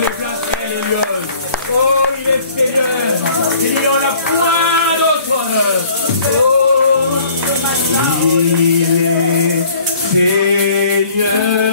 les places et les lieux. Oh, il est Seigneur. Il n'y en a point d'autre. Oh, il est Seigneur.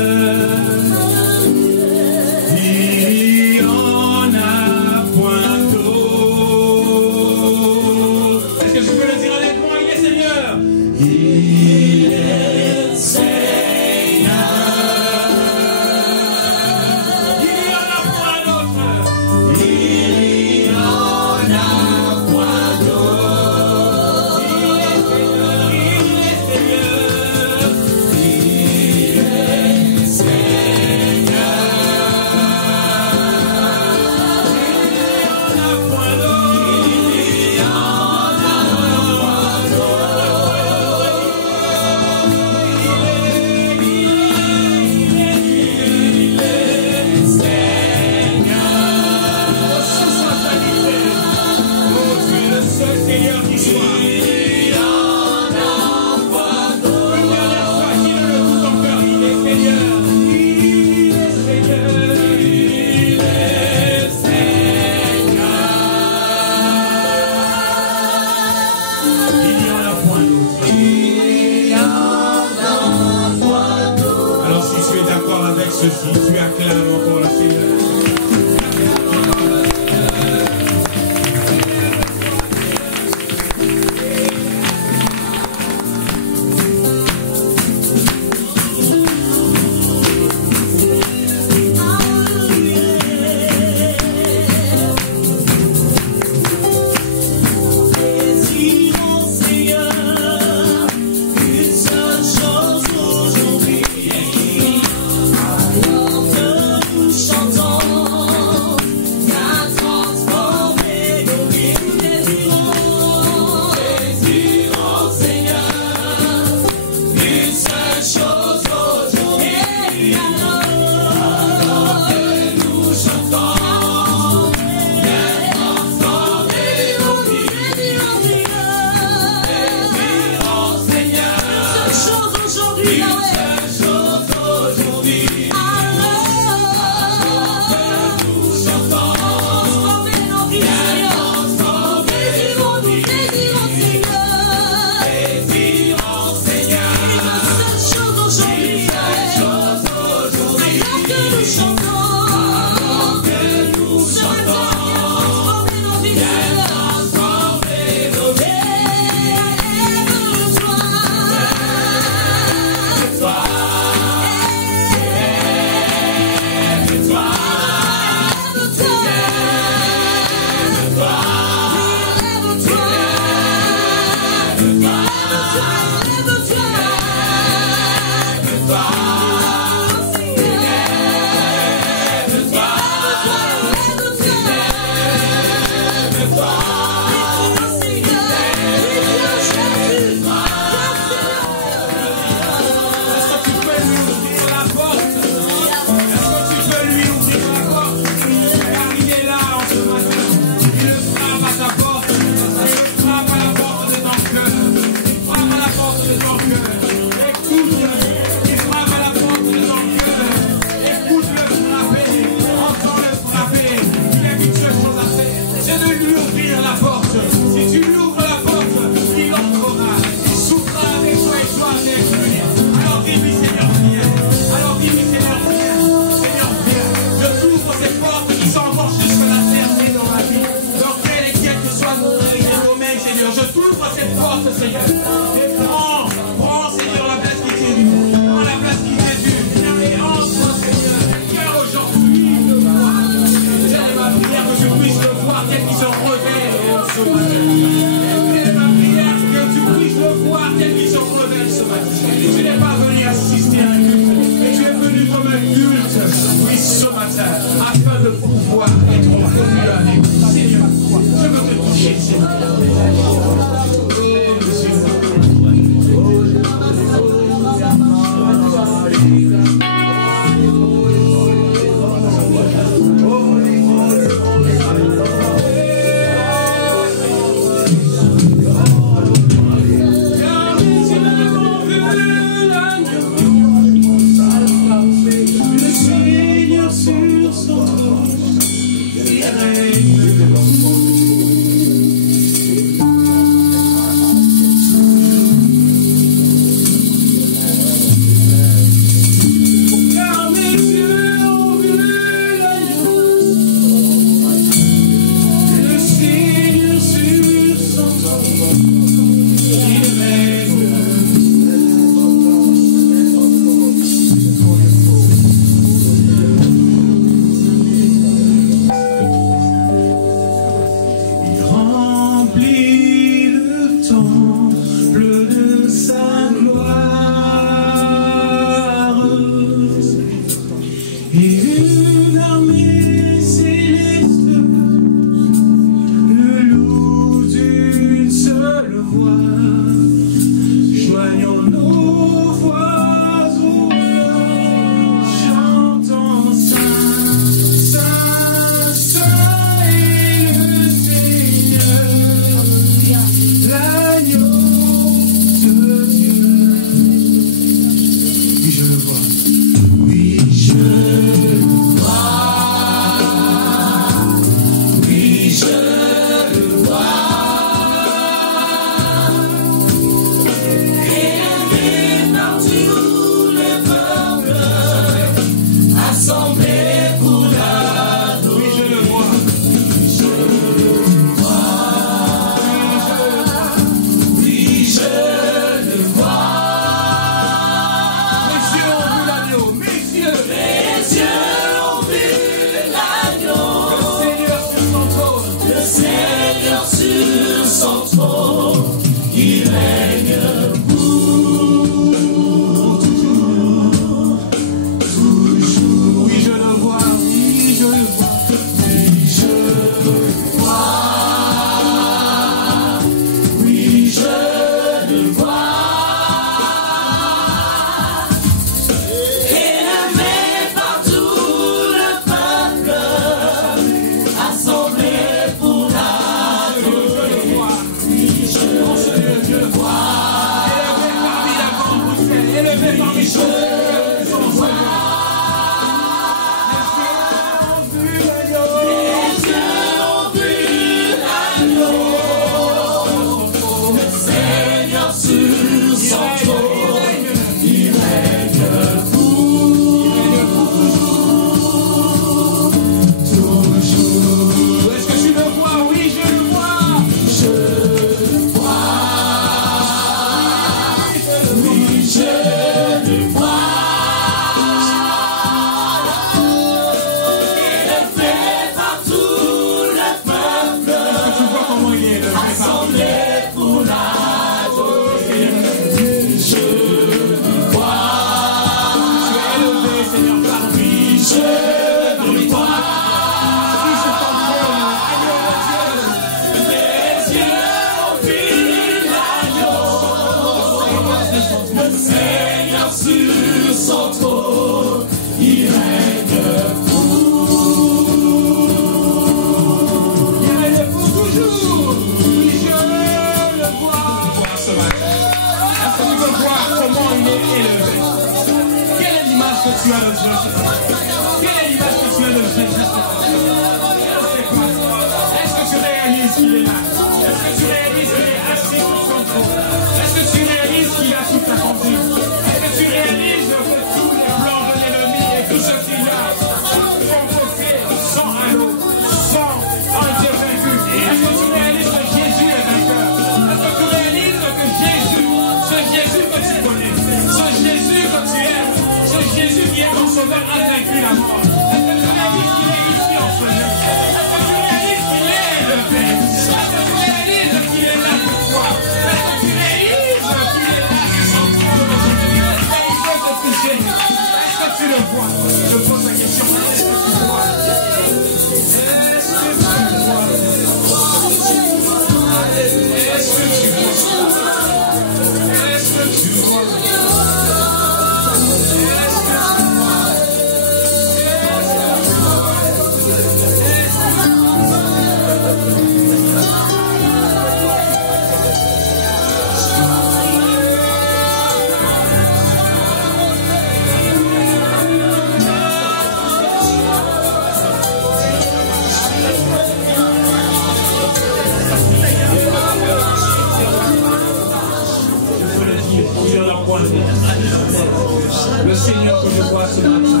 Le Seigneur que je vois ce matin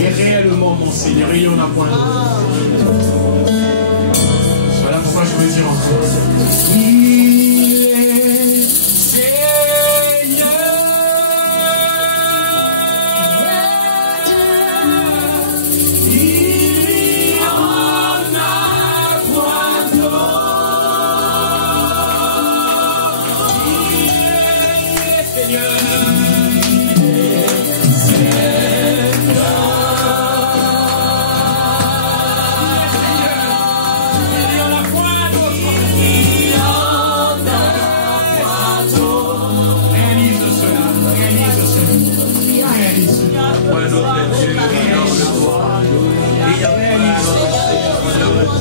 est réellement mon Seigneur, il n'y en a point d'autre. Voilà pourquoi je veux dire encore. Il est Seigneur. Il n'y en a point d'autre. Il est Seigneur.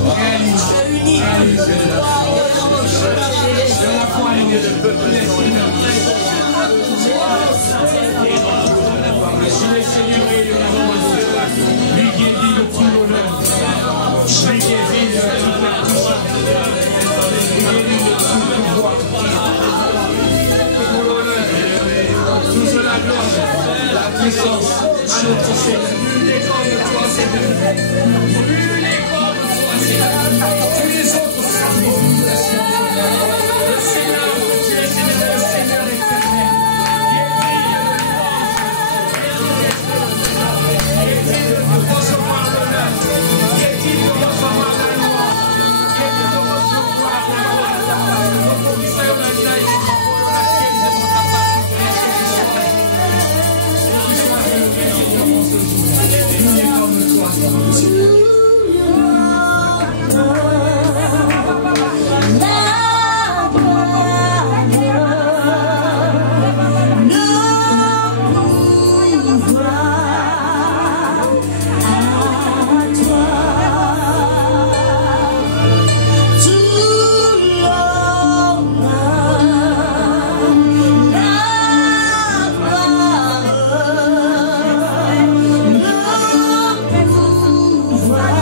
Réalise. Réalise. De la foi, le peuple des Seigneurs. Je suis le Seigneur et le lui qui est dit de tout l'honneur. Lui qui est dit de toute la puissance. Lui qui est dit de tout le pouvoir. Tout l'honneur, toute la gloire, la puissance à notre Seigneur. Nul n'est comme toi, Seigneur. Nul n'est comme toi, Seigneur. Tous les autres services. Le Seigneur, tu es le Seigneur éternel. Recevoir l'honneur, qui est digne de recevoir la gloire, qui est digne de recevoir la gloire. Nous disons la vie et la qualité de ta capacité. Wow.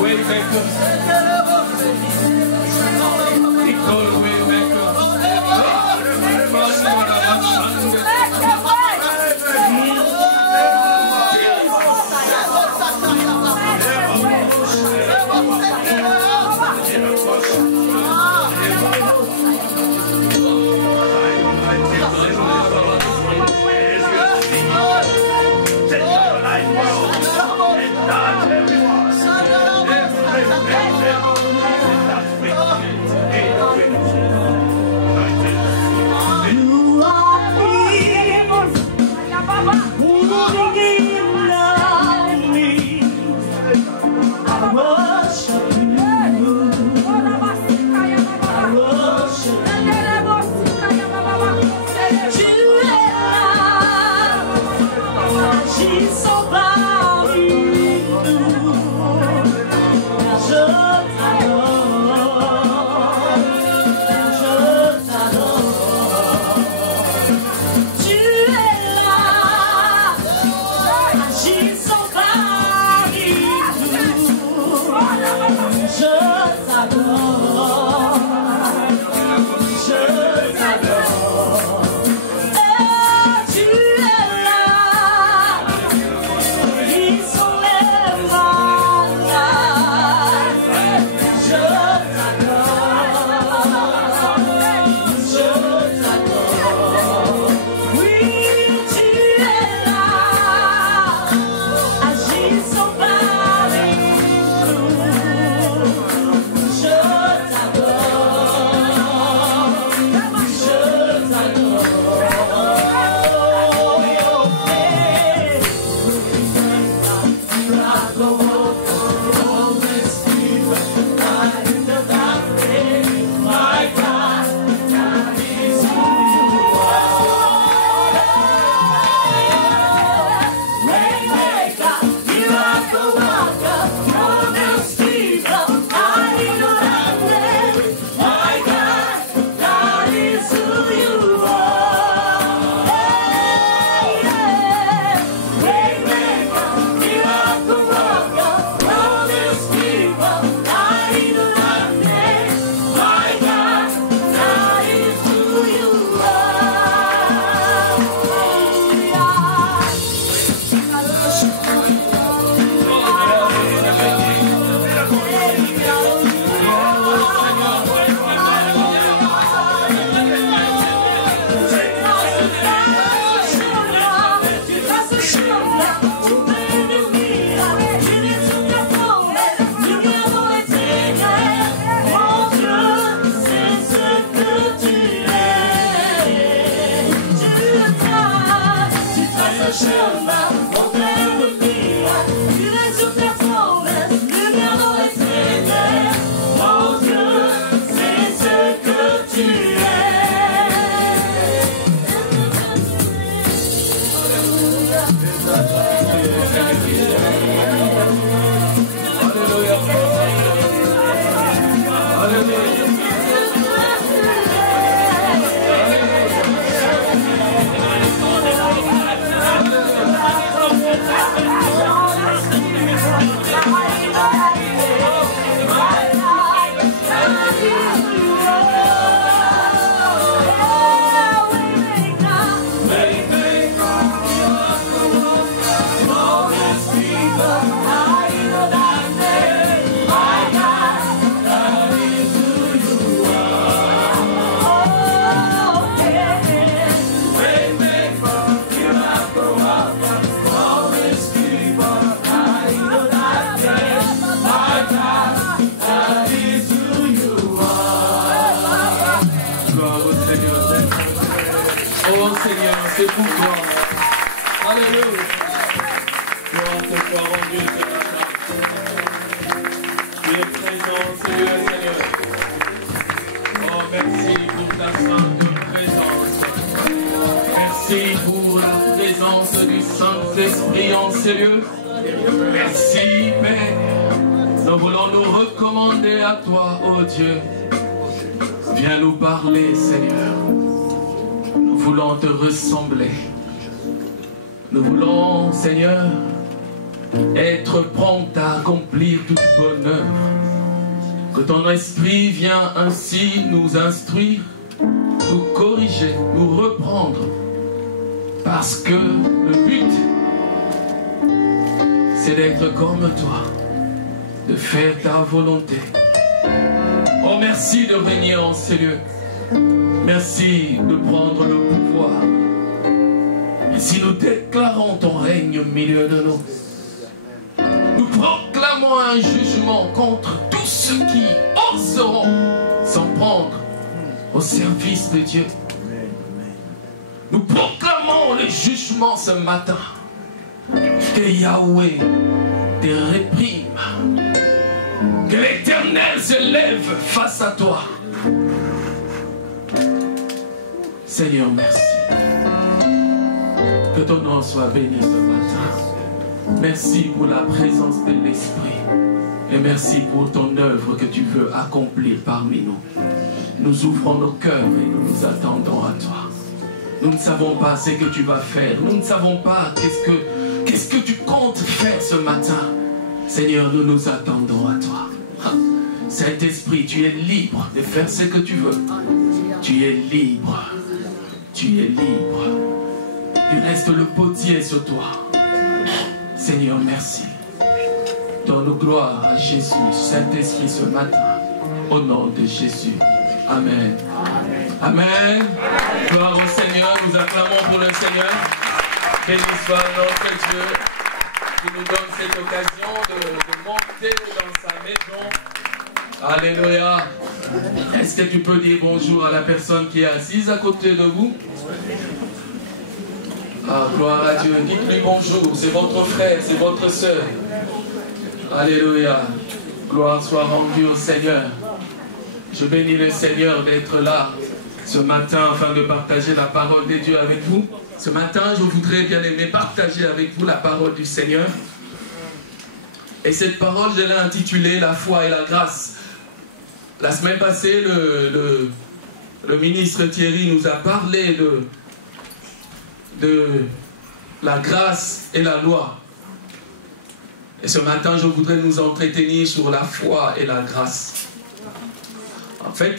Waymaker, chemin, mon Père me guide. Tu es sur ta promesse, lumière dans les ténèbres. Mon Dieu, c'est ce que tu es. C'est pour toi. Alléluia. Gloire te soit rendue ce matin. Tu es présent, Seigneur, Seigneur. Oh, merci pour ta sainte présence. Merci pour la présence du Saint-Esprit en ces lieux. Merci, Père. Nous voulons nous recommander à toi, oh Dieu. Viens nous parler, Seigneur. Nous voulons te ressembler. Nous voulons, Seigneur, être prompt à accomplir toute bonne œuvre. Que ton esprit vient ainsi nous instruire, nous corriger, nous reprendre. Parce que le but, c'est d'être comme toi, de faire ta volonté. Oh, merci de venir en ces lieux. Merci de prendre le pouvoir. Et si nous déclarons ton règne au milieu de nous, nous proclamons un jugement contre tous ceux qui oseront s'en prendre au service de Dieu. Nous proclamons le jugement ce matin. Que Yahweh te réprime. Que l'Éternel se lève face à toi. Seigneur, merci. Que ton nom soit béni ce matin. Merci pour la présence de l'Esprit. Et merci pour ton œuvre que tu veux accomplir parmi nous. Nous ouvrons nos cœurs et nous nous attendons à toi. Nous ne savons pas ce que tu vas faire. Nous ne savons pas qu'est-ce que tu comptes faire ce matin. Seigneur, nous nous attendons à toi. Saint-Esprit, tu es libre de faire ce que tu veux. Tu es libre. Tu es libre. Il reste le potier sur toi. Seigneur, merci. Donne gloire à Jésus, Saint-Esprit, ce matin. Au nom de Jésus. Amen. Amen. Gloire au Seigneur. Nous acclamons pour le Seigneur. Béni soit notre Dieu qui nous donne cette occasion de monter dans sa maison. Alléluia. Est-ce que tu peux dire bonjour à la personne qui est assise à côté de vous? Ah, gloire à Dieu. Dites-lui bonjour. C'est votre frère, c'est votre soeur. Alléluia. Gloire soit rendue au Seigneur. Je bénis le Seigneur d'être là ce matin afin de partager la parole de Dieu avec vous. Ce matin, je voudrais bien aimer partager avec vous la parole du Seigneur. Et cette parole, je l'ai intitulée « La foi et la grâce ». La semaine passée, le ministre Thierry nous a parlé de la grâce et la loi. Et ce matin, je voudrais nous entretenir sur la foi et la grâce. En fait,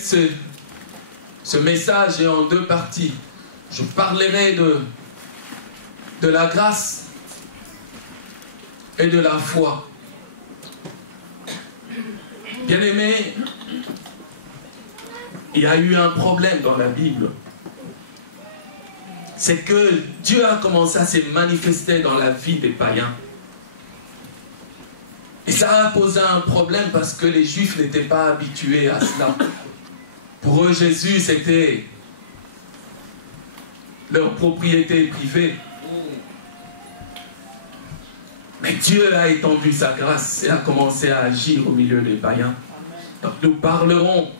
ce message est en deux parties. Je parlerai de la grâce et de la foi. Bien-aimés, il y a eu un problème dans la Bible. C'est que Dieu a commencé à se manifester dans la vie des païens. Et ça a posé un problème parce que les Juifs n'étaient pas habitués à cela. Pour eux, Jésus, c'était leur propriété privée. Mais Dieu a étendu sa grâce et a commencé à agir au milieu des païens. Donc nous parlerons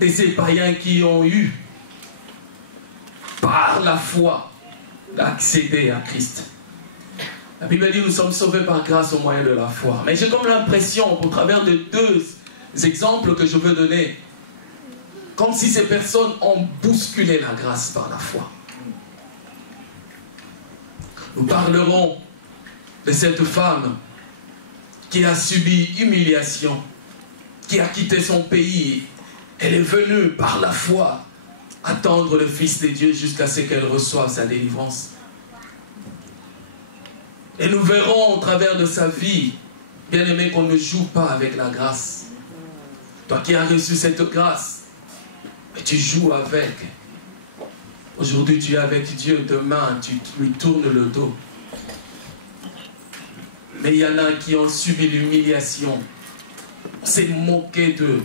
de ces païens qui ont eu, par la foi, d'accéder à Christ. La Bible dit nous sommes sauvés par grâce au moyen de la foi. Mais j'ai comme l'impression, au travers de deux exemples que je veux donner, comme si ces personnes ont bousculé la grâce par la foi. Nous parlerons de cette femme qui a subi humiliation, qui a quitté son pays. Elle est venue par la foi attendre le Fils de Dieu jusqu'à ce qu'elle reçoive sa délivrance. Et nous verrons au travers de sa vie, bien aimé, qu'on ne joue pas avec la grâce. Toi qui as reçu cette grâce, et tu joues avec. Aujourd'hui tu es avec Dieu, demain tu lui tournes le dos. Mais il y en a qui ont subi l'humiliation. On s'est moqué d'eux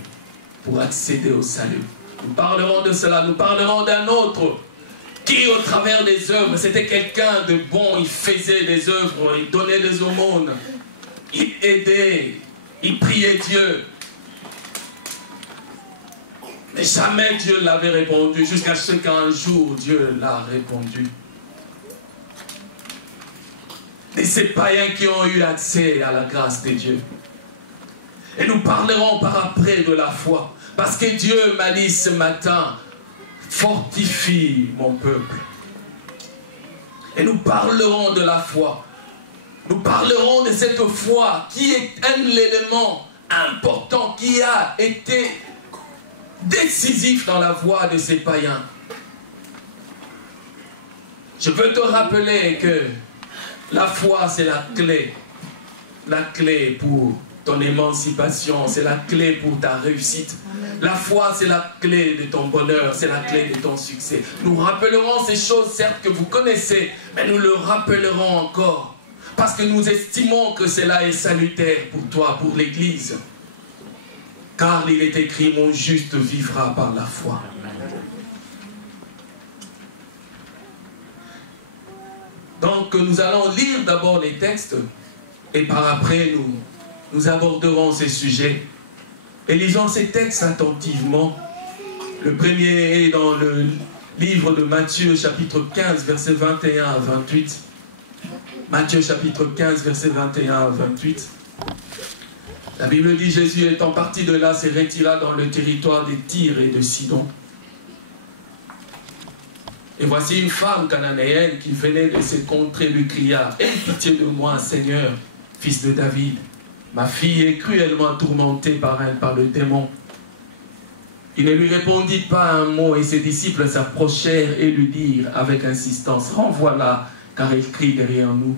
pour accéder au salut. Nous parlerons de cela, nous parlerons d'un autre qui au travers des œuvres, c'était quelqu'un de bon, il faisait des œuvres, il donnait des aumônes, il aidait, il priait Dieu. Mais jamais Dieu l'avait répondu, jusqu'à ce qu'un jour Dieu l'a répondu. Et ces païens qui ont eu accès à la grâce de Dieu. Et nous parlerons par après de la foi. Parce que Dieu m'a dit ce matin, fortifie mon peuple. Et nous parlerons de la foi. Nous parlerons de cette foi qui est un élément important qui a été décisif dans la voie de ces païens. Je veux te rappeler que la foi, c'est la clé pour ton émancipation, c'est la clé pour ta réussite. La foi, c'est la clé de ton bonheur, c'est la clé de ton succès. Nous rappellerons ces choses, certes, que vous connaissez, mais nous le rappellerons encore. Parce que nous estimons que cela est salutaire pour toi, pour l'Église. Car il est écrit, mon juste vivra par la foi. Donc nous allons lire d'abord les textes et par après nous aborderons ces sujets. Et lisons ces textes attentivement. Le premier est dans le livre de Matthieu chapitre 15 versets 21 à 28. Matthieu chapitre 15 versets 21 à 28. La Bible dit, Jésus étant parti de là se retira dans le territoire de Tyr et de Sidon. Et voici une femme cananéenne qui venait de ces contrées lui cria, « Aie pitié de moi, Seigneur, fils de David. Ma fille est cruellement tourmentée par le démon. » Il ne lui répondit pas un mot et ses disciples s'approchèrent et lui dirent avec insistance, « Renvoie-la, car elle crie derrière nous. »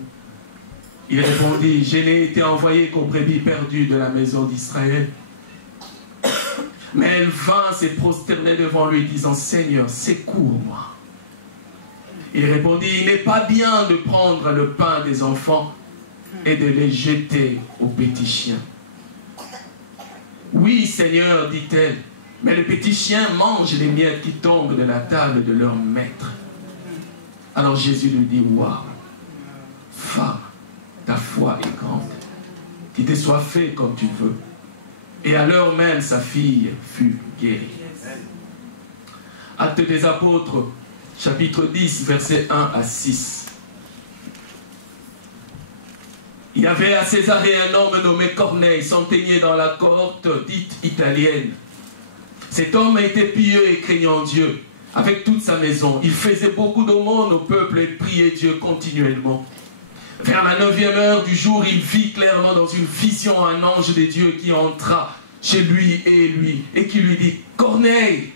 Il répondit, « Je n'ai été envoyé qu'aux brebis perdues de la maison d'Israël. » Mais elle vint se prosterner devant lui, disant, « Seigneur, secours-moi. » Il répondit, « Il n'est pas bien de prendre le pain des enfants et de les jeter aux petits chiens. » « Oui, Seigneur, dit-elle, mais les petits chiens mangent les miettes qui tombent de la table de leur maître. » Alors Jésus lui dit, « Waouh, femme, ta foi est grande, qu'il te soit fait comme tu veux. » Et à l'heure même, sa fille fut guérie. Actes des apôtres, chapitre 10, versets 1 à 6. Il y avait à Césarée un homme nommé Corneille, centenier dans la cohorte dite italienne. Cet homme était pieux et craignant Dieu, avec toute sa maison. Il faisait beaucoup d'aumônes au peuple et priait Dieu continuellement. Vers la 9e heure du jour, il vit clairement dans une vision un ange de Dieu qui entra chez lui et qui lui dit, « Corneille !»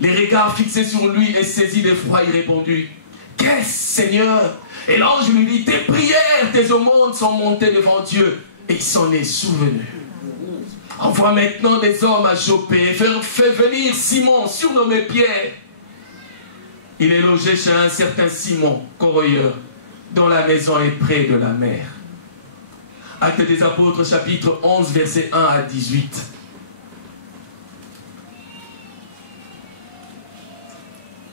Les regards fixés sur lui et saisi d'effroi, il répondit, « Qu'est-ce, Seigneur ?» Et l'ange lui dit, « Tes prières, tes aumônes sont montées devant Dieu. » Et il s'en est souvenu. « Envoie maintenant des hommes à Jopé et fais venir Simon, surnommé Pierre. Il est logé chez un certain Simon, corroyeur, dont la maison est près de la mer. » Actes des apôtres, chapitre 11, versets 1 à 18.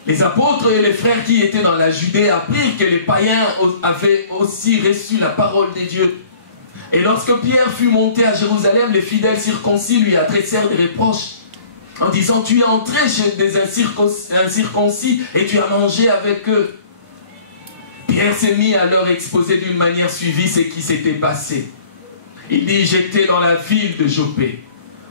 Les apôtres et les frères qui étaient dans la Judée apprirent que les païens avaient aussi reçu la parole de Dieu. Et lorsque Pierre fut monté à Jérusalem, les fidèles circoncis lui adressèrent des reproches en disant: tu es entré chez des incirconcis et tu as mangé avec eux. Pierre s'est mis à leur exposer d'une manière suivie ce qui s'était passé. Il dit: j'étais dans la ville de Joppé.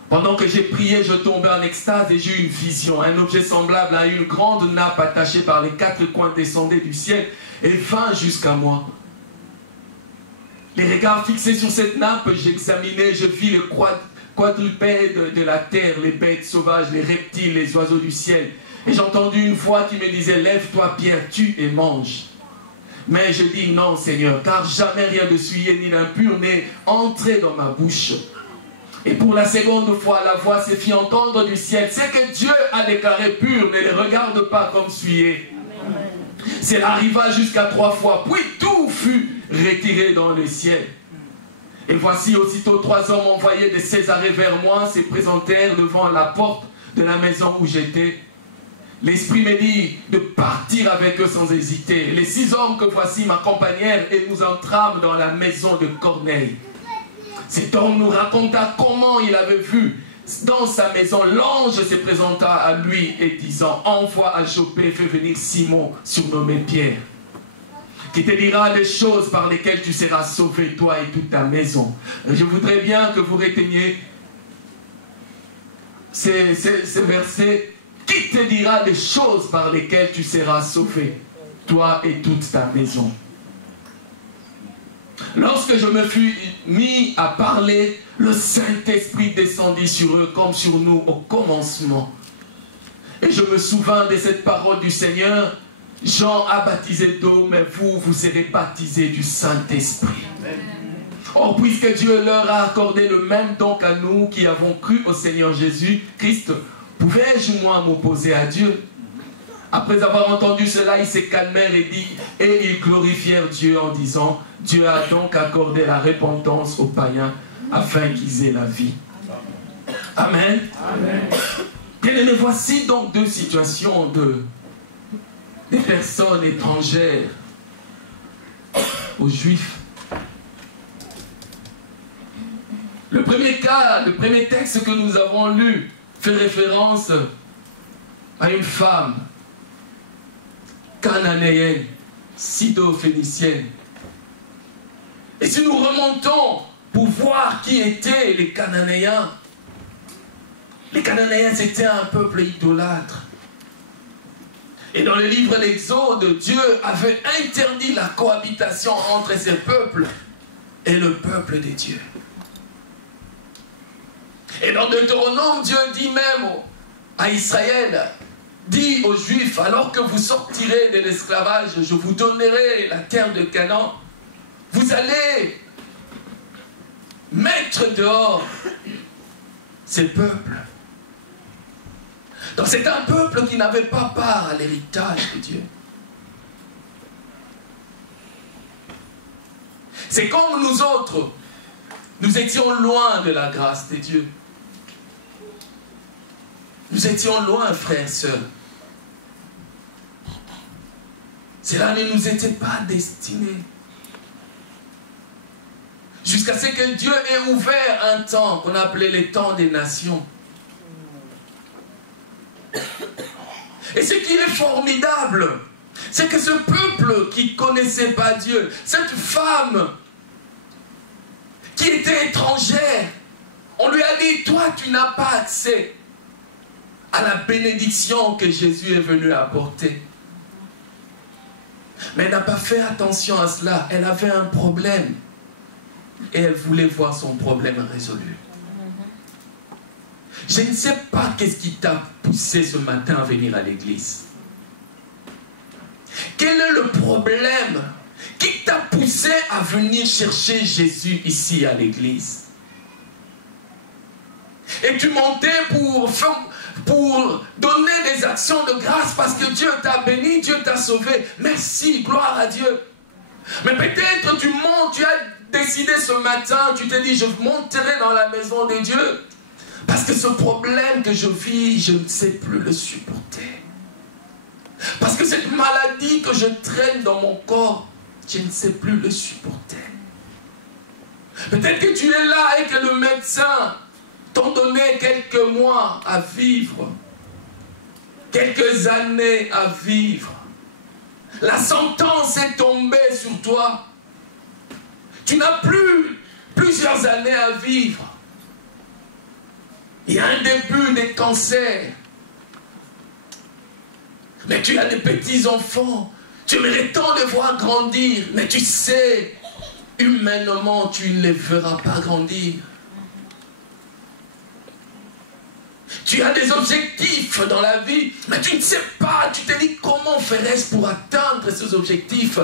Pendant que j'ai prié, je tombais en extase et j'ai eu une vision. Un objet semblable à une grande nappe attachée par les quatre coins descendait du ciel et vint jusqu'à moi. Les regards fixés sur cette nappe, j'examinais, je vis le quadrupède de la terre, les bêtes sauvages, les reptiles, les oiseaux du ciel. Et j'ai entendu une voix qui me disait: lève-toi Pierre, tue et mange. Mais je dis: non Seigneur, car jamais rien de souillé ni d'impur n'est entré dans ma bouche. Et pour la seconde fois, la voix se fit entendre du ciel: ce que Dieu a déclaré pur, ne les regarde pas comme souillé. Cela arriva jusqu'à 3 fois, puis tout fut retiré dans le ciel. Et voici aussitôt 3 hommes envoyés de Césarée vers moi se présentèrent devant la porte de la maison où j'étais. L'Esprit me dit de partir avec eux sans hésiter. Les 6 hommes que voici m'accompagnèrent et nous entrâmes dans la maison de Corneille. Cet homme nous raconta comment il avait vu dans sa maison l'ange se présenta à lui et disant: envoie à Joppé, fais venir Simon, surnommé Pierre, qui te dira les choses par lesquelles tu seras sauvé, toi et toute ta maison. Je voudrais bien que vous reteniez ces versets. Qui te dira les choses par lesquelles tu seras sauvé, toi et toute ta maison. Lorsque je me fus mis à parler, le Saint-Esprit descendit sur eux comme sur nous au commencement. Et je me souvins de cette parole du Seigneur: Jean a baptisé d'eau, mais vous serez baptisés du Saint-Esprit. Or, puisque Dieu leur a accordé le même don qu'à nous qui avons cru au Seigneur Jésus-Christ, pouvais-je moi m'opposer à Dieu? Après avoir entendu cela, ils se calmèrent et ils glorifièrent Dieu en disant: Dieu a donc accordé la repentance aux païens afin qu'ils aient la vie. Amen. Amen. Et voici donc 2 situations des personnes étrangères aux Juifs. Le premier cas, le premier texte que nous avons lu fait référence à une femme cananéenne, sido-phénicienne. Et si nous remontons pour voir qui étaient les Cananéens c'était un peuple idolâtre. Et dans le livre de l'Exode, Dieu avait interdit la cohabitation entre ces peuples et le peuple de Dieu. Et dans Deutéronome, Dieu dit même à Israël, dit aux Juifs: alors que vous sortirez de l'esclavage, je vous donnerai la terre de Canaan. Vous allez mettre dehors ces peuples. Donc c'est un peuple qui n'avait pas part à l'héritage de Dieu. C'est comme nous autres, nous étions loin de la grâce de Dieu. Nous étions loin, frères et sœurs. Cela ne nous était pas destiné. Jusqu'à ce que Dieu ait ouvert un temps qu'on appelait les temps des nations. Et ce qui est formidable, c'est que ce peuple qui ne connaissait pas Dieu, cette femme qui était étrangère, on lui a dit: toi tu n'as pas accès à la bénédiction que Jésus est venu apporter. Mais elle n'a pas fait attention à cela. Elle avait un problème et elle voulait voir son problème résolu. Je ne sais pas qu'est-ce qui t'a poussé ce matin à venir à l'église. Quel est le problème qui t'a poussé à venir chercher Jésus ici à l'église? Et tu montais pour donner des actions de grâce parce que Dieu t'a béni, Dieu t'a sauvé. Merci, gloire à Dieu. Mais peut-être tu montes, tu as décidé ce matin, tu t'es dit: je monterai dans la maison de Dieu parce que ce problème que je vis, je ne sais plus le supporter. Parce que cette maladie que je traîne dans mon corps, je ne sais plus le supporter. Peut-être que tu es là et que le médecin t'a donné quelques mois à vivre, quelques années à vivre. La sentence est tombée sur toi. Tu n'as plus plusieurs années à vivre. Il y a un début des cancers. Mais tu as des petits-enfants. Tu aimerais tant les voir grandir. Mais tu sais, humainement, tu ne les verras pas grandir. Tu as des objectifs dans la vie, mais tu ne sais pas. Tu te dis, comment ferais-je pour atteindre ces objectifs?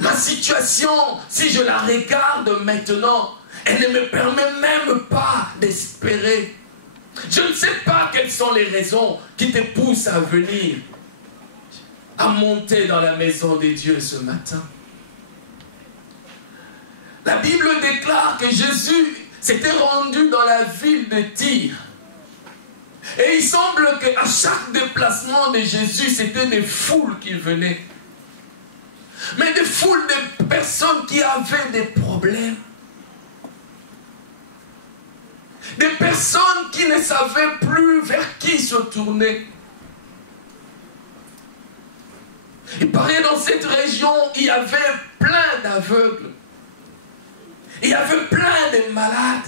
Ma situation, si je la regarde maintenant, elle ne me permet même pas d'espérer. Je ne sais pas quelles sont les raisons qui te poussent à venir, à monter dans la maison de Dieu ce matin. La Bible déclare que Jésus s'était rendu dans la ville de Tyr. Et il semble qu'à chaque déplacement de Jésus, c'était des foules qui venaient. Mais des foules de personnes qui avaient des problèmes. Des personnes qui ne savaient plus vers qui se tourner. Il paraît dans cette région, il y avait plein d'aveugles. Il y avait plein de malades.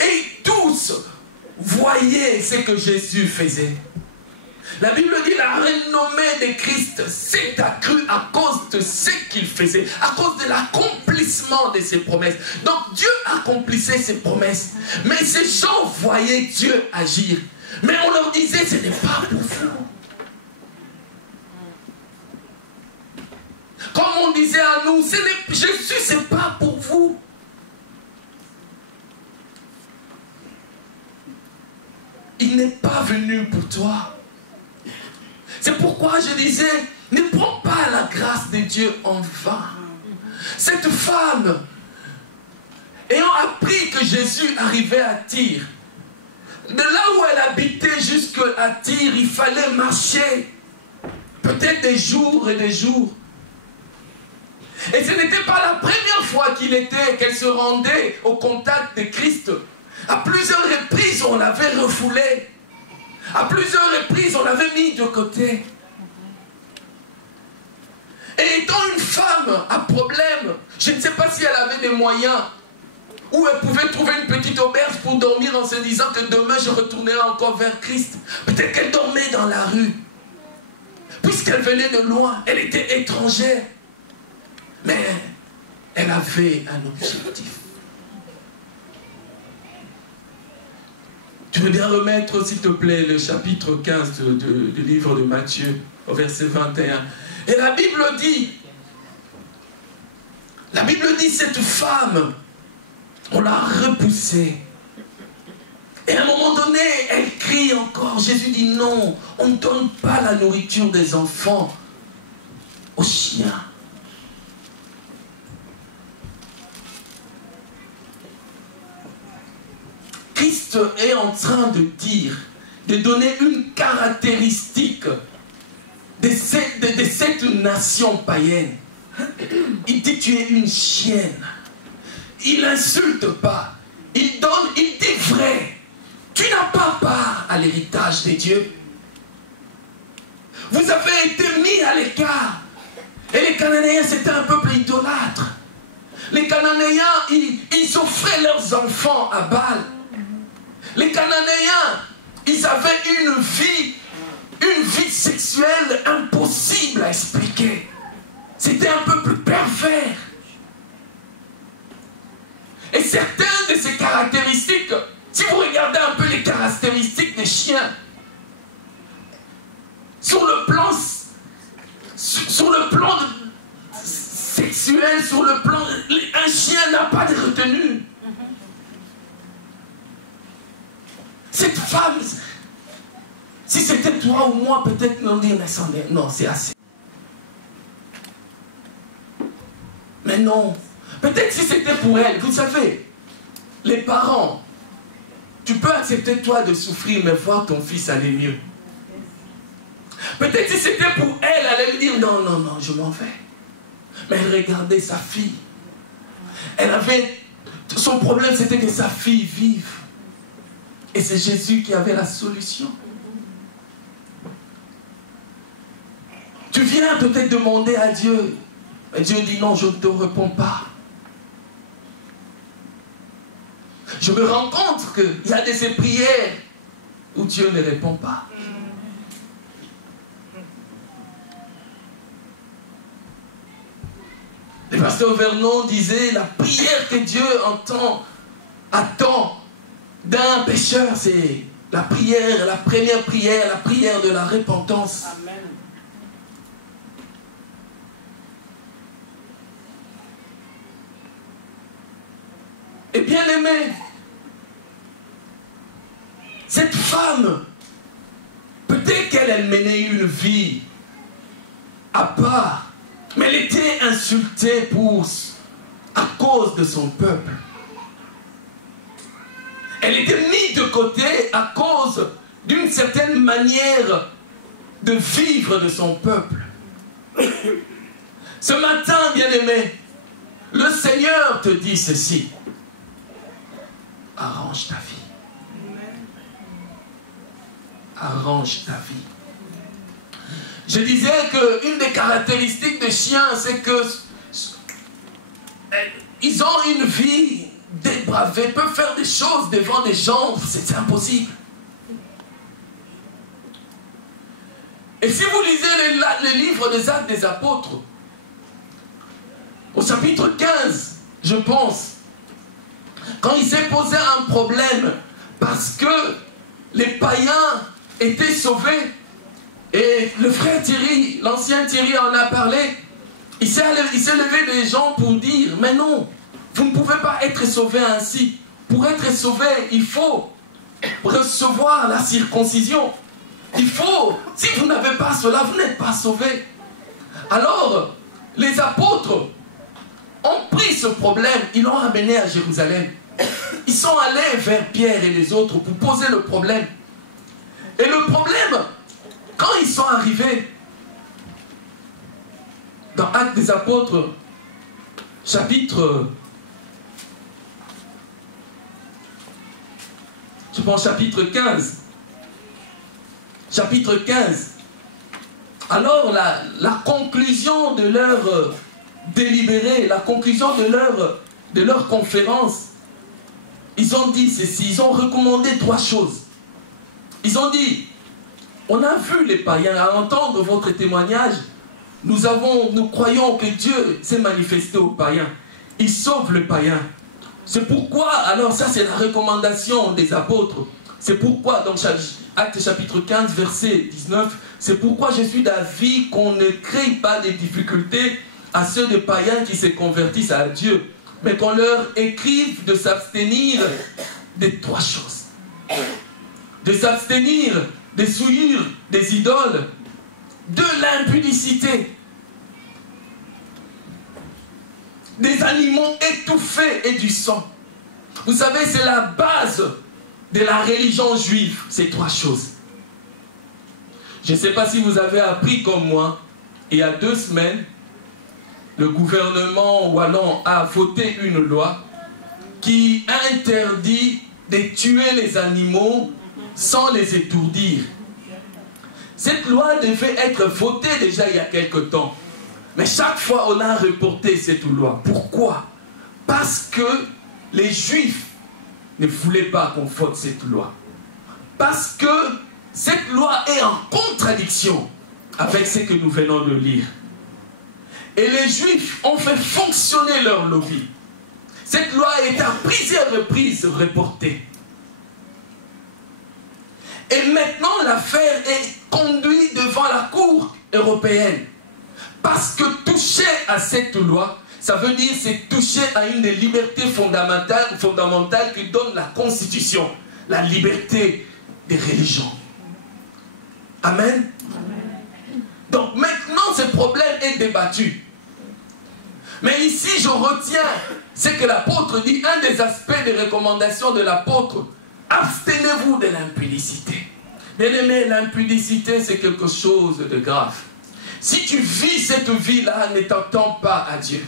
Et tous voyaient ce que Jésus faisait. La Bible dit la renommée de Christ s'est accrue à cause de ce qu'il faisait, à cause de l'accomplissement de ses promesses. Donc Dieu accomplissait ses promesses. Mais ces gens voyaient Dieu agir. Mais on leur disait, ce n'est pas pour vous. Comme on disait à nous, Jésus, ce n'est pas pour vous. Il n'est pas venu pour toi. C'est pourquoi je disais, ne prends pas la grâce de Dieu en vain. Cette femme, ayant appris que Jésus arrivait à Tyr, de là où elle habitait jusqu'à Tyr, il fallait marcher peut-être des jours et des jours. Et ce n'était pas la première fois qu'elle se rendait au contact de Christ. À plusieurs reprises, on l'avait refoulé. À plusieurs reprises, on l'avait mis de côté. Et étant une femme à problème, je ne sais pas si elle avait des moyens, ou elle pouvait trouver une petite auberge pour dormir en se disant que demain je retournerai encore vers Christ. Peut-être qu'elle dormait dans la rue. Puisqu'elle venait de loin, elle était étrangère. Mais elle avait un objectif. Tu veux bien remettre, s'il te plaît, le chapitre 15 du livre de Matthieu, au verset 21. Et la Bible dit, cette femme, on l'a repoussée. Et à un moment donné, elle crie encore. Jésus dit non, on ne donne pas la nourriture des enfants aux chiens. Christ est en train de dire, de donner une caractéristique de cette nation païenne. Il dit tu es une chienne. Il n'insulte pas. Il donne, il dit vrai. Tu n'as pas part à l'héritage de Dieu. Vous avez été mis à l'écart. Et les Cananéens, c'était un peuple idolâtre. Les Cananéens, ils offraient leurs enfants à Baal. Les Cananéens, ils avaient une vie sexuelle impossible à expliquer. C'était un peuple pervers. Et certaines de ces caractéristiques, si vous regardez un peu les caractéristiques des chiens, sur le plan sexuel, un chien n'a pas de retenue. Cette femme, si c'était toi ou moi, peut-être nous dire, non, c'est assez. Mais non. Peut-être si c'était pour elle, vous savez, les parents, tu peux accepter toi de souffrir, mais voir ton fils aller mieux. Peut-être si c'était pour elle, elle allait lui dire non, non, non, je m'en vais. Mais elle regardait sa fille. Elle avait... Son problème, c'était que sa fille vive. Et c'est Jésus qui avait la solution. Tu viens peut-être demander à Dieu. Et Dieu dit non, je ne te réponds pas. Je me rends compte qu'il y a de ces prières où Dieu ne répond pas. Le pasteur Vernon disait, la prière que Dieu attend d'un pécheur, c'est la prière, la première prière, la prière de la repentance. Amen. Et bien aimé, cette femme, peut-être qu'elle menait une vie à part, mais elle était insultée à cause de son peuple. Elle était mise de côté à cause d'une certaine manière de vivre de son peuple. Ce matin, bien-aimé, le Seigneur te dit ceci. Arrange ta vie. Arrange ta vie. Je disais qu'une des caractéristiques des chiens, c'est que ils ont une vie dépravée, peuvent faire des choses devant des gens, c'est impossible. Et si vous lisez les livres des Actes des Apôtres, au chapitre 15, je pense, quand il s'est posé un problème, parce que les païens étaient sauvés, et le frère Thierry, l'ancien Thierry en a parlé, il s'est levé des gens pour dire, mais non, vous ne pouvez pas être sauvé ainsi. Pour être sauvé, il faut recevoir la circoncision. Il faut, si vous n'avez pas cela, vous n'êtes pas sauvé. Alors, les apôtres ont pris ce problème, ils l'ont amené à Jérusalem. Ils sont allés vers Pierre et les autres pour poser le problème. Et le problème, quand ils sont arrivés dans Actes des Apôtres, chapitre 15. Chapitre 15. Alors la conclusion de leur délibéré, la conclusion de leur conférence, ils ont dit ceci, ils ont recommandé 3 choses. Ils ont dit, on a vu les païens, à entendre votre témoignage, nous croyons que Dieu s'est manifesté aux païens. Il sauve le païen. C'est pourquoi, alors ça c'est la recommandation des apôtres. C'est pourquoi, dans Actes chapitre 15, verset 19, c'est pourquoi je suis d'avis qu'on ne crée pas des difficultés à ceux des païens qui se convertissent à Dieu, mais qu'on leur écrive de s'abstenir des 3 choses. De s'abstenir des souillures, des idoles, de l'impudicité, des animaux étouffés et du sang. Vous savez, c'est la base de la religion juive, ces 3 choses. Je ne sais pas si vous avez appris comme moi, il y a 2 semaines, le gouvernement wallon a voté une loi qui interdit de tuer les animaux sans les étourdir. Cette loi devait être votée déjà il y a quelque temps. Mais chaque fois, on a reporté cette loi. Pourquoi? Parce que les Juifs ne voulaient pas qu'on vote cette loi. Parce que cette loi est en contradiction avec ce que nous venons de lire. Et les Juifs ont fait fonctionner leur lobby. Cette loi est à plusieurs reprises reportée. Et maintenant, l'affaire est conduite devant la Cour européenne. Parce que toucher à cette loi, ça veut dire c'est toucher à une des libertés fondamentales que donne la Constitution. La liberté des religions. Amen. Donc maintenant, ce problème est débattu. Mais ici, je retiens ce que l'apôtre dit. Un des aspects des recommandations de l'apôtre Abstenez-vous de l'impudicité. Bien-aimé, l'impudicité, c'est quelque chose de grave. Si tu vis cette vie-là, ne t'attends pas à Dieu.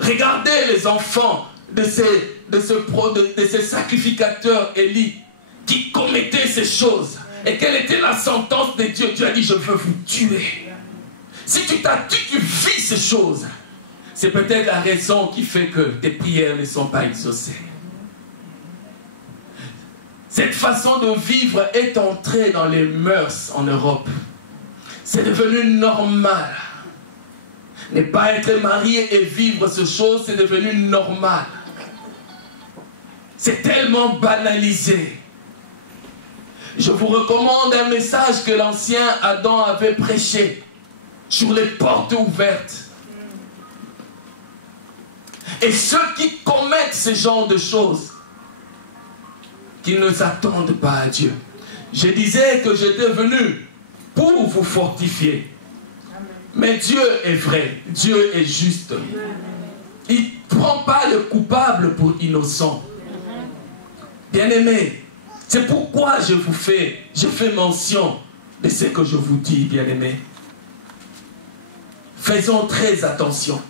Regardez les enfants de ces sacrificateurs Élie qui commettaient ces choses. Et quelle était la sentence de Dieu? Dieu a dit, je veux vous tuer. Si tu vis ces choses, c'est peut-être la raison qui fait que tes prières ne sont pas exaucées. Cette façon de vivre est entrée dans les mœurs en Europe. C'est devenu normal. Ne pas être marié et vivre ces choses, c'est devenu normal. C'est tellement banalisé. Je vous recommande un message que l'ancien Adam avait prêché sur les portes ouvertes. Et ceux qui commettent ce genre de choses, qui ne s'attendent pas à Dieu. Je disais que j'étais venu pour vous fortifier. Mais Dieu est vrai, Dieu est juste. Il ne prend pas le coupable pour innocent. Bien-aimés, c'est pourquoi je fais mention de ce que je vous dis, bien-aimés. Faisons très attention.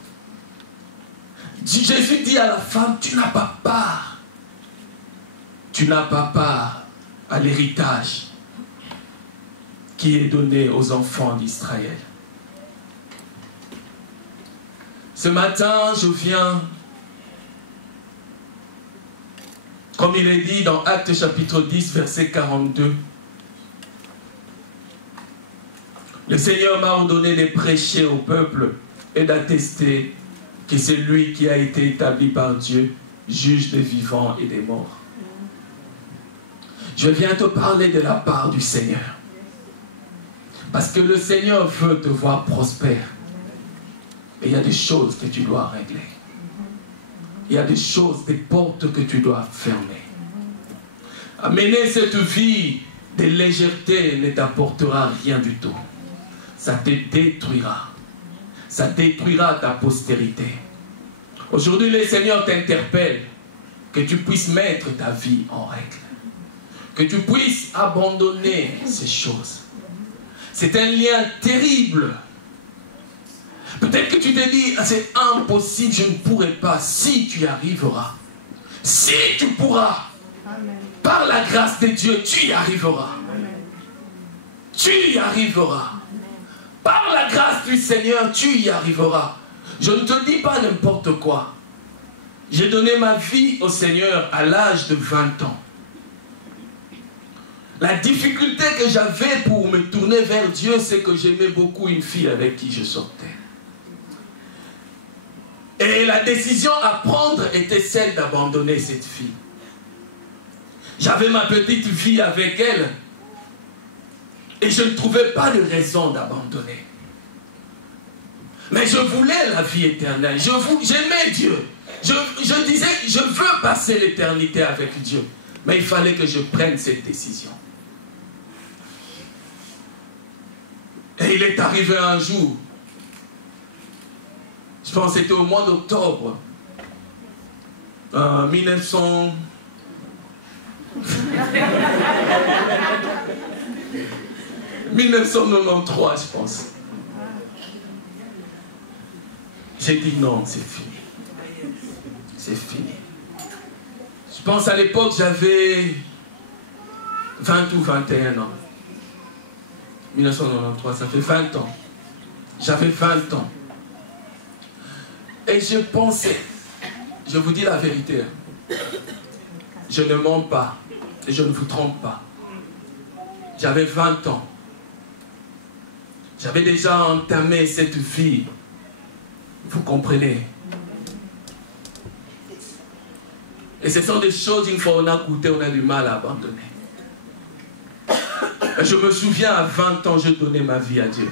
Jésus dit à la femme, tu n'as pas part. Tu n'as pas part à l'héritage qui est donné aux enfants d'Israël. Ce matin, je viens, comme il est dit dans Actes chapitre 10, verset 42. Le Seigneur m'a ordonné de prêcher au peuple et d'attester que c'est lui qui a été établi par Dieu, juge des vivants et des morts. Je viens te parler de la part du Seigneur. Parce que le Seigneur veut te voir prospère. Et il y a des choses que tu dois régler. Il y a des choses, des portes que tu dois fermer. Amener cette vie de légèreté ne t'apportera rien du tout. Ça te détruira. Ça détruira ta postérité. Aujourd'hui, le Seigneur t'interpelle que tu puisses mettre ta vie en règle. Que tu puisses abandonner ces choses. C'est un lien terrible. Peut-être que tu te dis, ah, c'est impossible, je ne pourrai pas. Si tu y arriveras. Si tu pourras. Amen. Par la grâce de Dieu, tu y arriveras. Amen. Tu y arriveras. Amen. Par la grâce du Seigneur, tu y arriveras. Je ne te dis pas n'importe quoi. J'ai donné ma vie au Seigneur à l'âge de 20 ans. La difficulté que j'avais pour me tourner vers Dieu, c'est que j'aimais beaucoup une fille avec qui je sortais. Et la décision à prendre était celle d'abandonner cette fille. J'avais ma petite vie avec elle. Et je ne trouvais pas de raison d'abandonner. Mais je voulais la vie éternelle. J'aimais Dieu. Je disais, je veux passer l'éternité avec Dieu. Mais il fallait que je prenne cette décision. Et il est arrivé un jour, je pense que c'était au mois d'octobre 1993, je pense. J'ai dit non, c'est fini. C'est fini. Je pense à l'époque, j'avais 20 ou 21 ans. 1993, ça fait 20 ans. J'avais 20 ans. Et je pensais, je vous dis la vérité, je ne mens pas et je ne vous trompe pas. J'avais 20 ans. J'avais déjà entamé cette vie. Vous comprenez? Et ce sont des choses, une fois on a goûté, on a du mal à abandonner. Je me souviens, à 20 ans, je donnais ma vie à Dieu.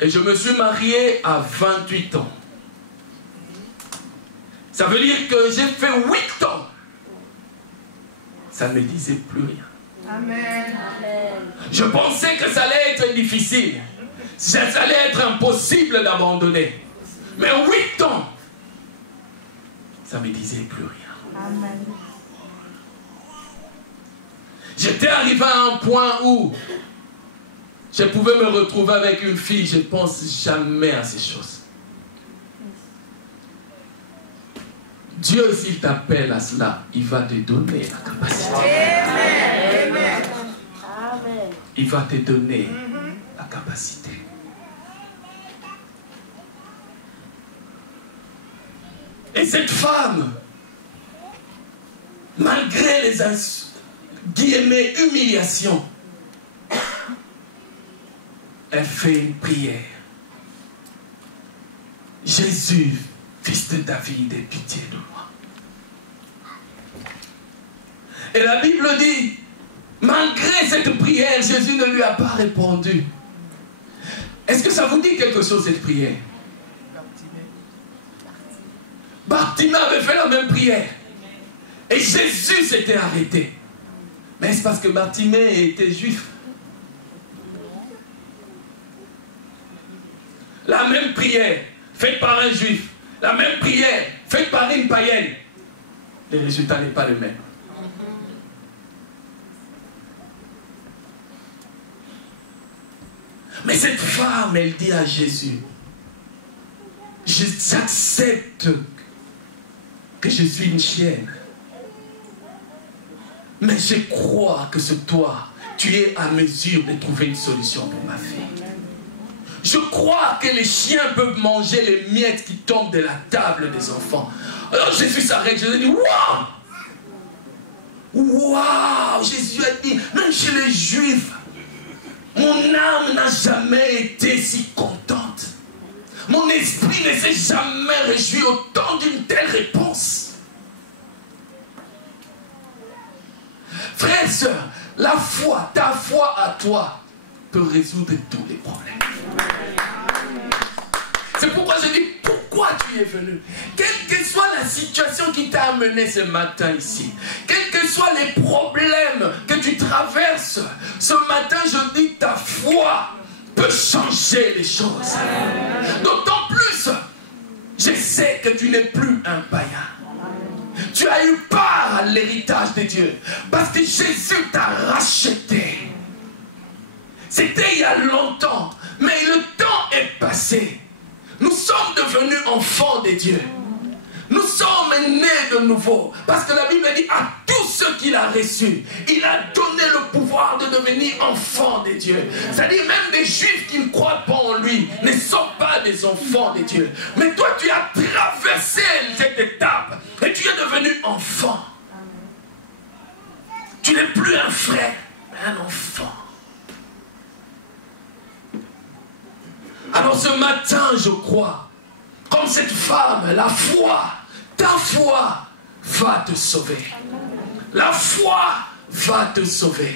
Et je me suis marié à 28 ans. Ça veut dire que j'ai fait 8 ans. Ça ne me disait plus rien. Amen. Je pensais que ça allait être difficile. Ça allait être impossible d'abandonner. Mais 8 ans, ça ne me disait plus rien. Amen. J'étais arrivé à un point où je pouvais me retrouver avec une fille, je ne pense jamais à ces choses. Dieu, s'il t'appelle à cela, il va te donner la capacité. Amen. Il va te donner la capacité. Et cette femme, malgré les guillemets humiliations, elle fait une prière. Jésus, fils de David, aie pitié de moi. Et la Bible dit, malgré cette prière, Jésus ne lui a pas répondu. Est-ce que ça vous dit quelque chose, cette prière? Bartimée avait fait la même prière. Et Jésus s'était arrêté. Mais c'est parce que Bartimée était juif. La même prière faite par un juif, la même prière faite par une païenne, les résultats n'est pas les mêmes. Mais cette femme, elle dit à Jésus, j'accepte que je suis une chienne, mais je crois que c'est toi, tu es à mesure de trouver une solution pour ma fille. Je crois que les chiens peuvent manger les miettes qui tombent de la table des enfants. Alors Jésus s'arrête, Jésus dit, waouh! Waouh! Jésus a dit, même chez les Juifs, mon âme n'a jamais été si contente. Mon esprit ne s'est jamais réjoui autant d'une telle réponse. Frères et sœurs, la foi, ta foi à toi, peut résoudre tous les problèmes. C'est pourquoi je dis, pourquoi tu es venu? Quelle que soit la situation qui t'a amené ce matin ici, quels que soient les problèmes que tu traverses, ce matin je dis, ta foi peut changer les choses. D'autant plus, je sais que tu n'es plus un païen. Tu as eu part à l'héritage de Dieu, parce que Jésus t'a racheté. C'était il y a longtemps, mais le temps est passé. Nous sommes devenus enfants de Dieu. Nous sommes nés de nouveau. Parce que la Bible dit à tous ceux qu'il a reçus, il a donné le pouvoir de devenir enfants de Dieu. C'est-à-dire même des Juifs qui ne croient pas en lui ne sont pas des enfants de Dieu. Mais toi, tu as traversé cette étape et tu es devenu enfant. Tu n'es plus un frère, mais un enfant. Alors ce matin, je crois, comme cette femme, la foi, ta foi va te sauver. La foi va te sauver.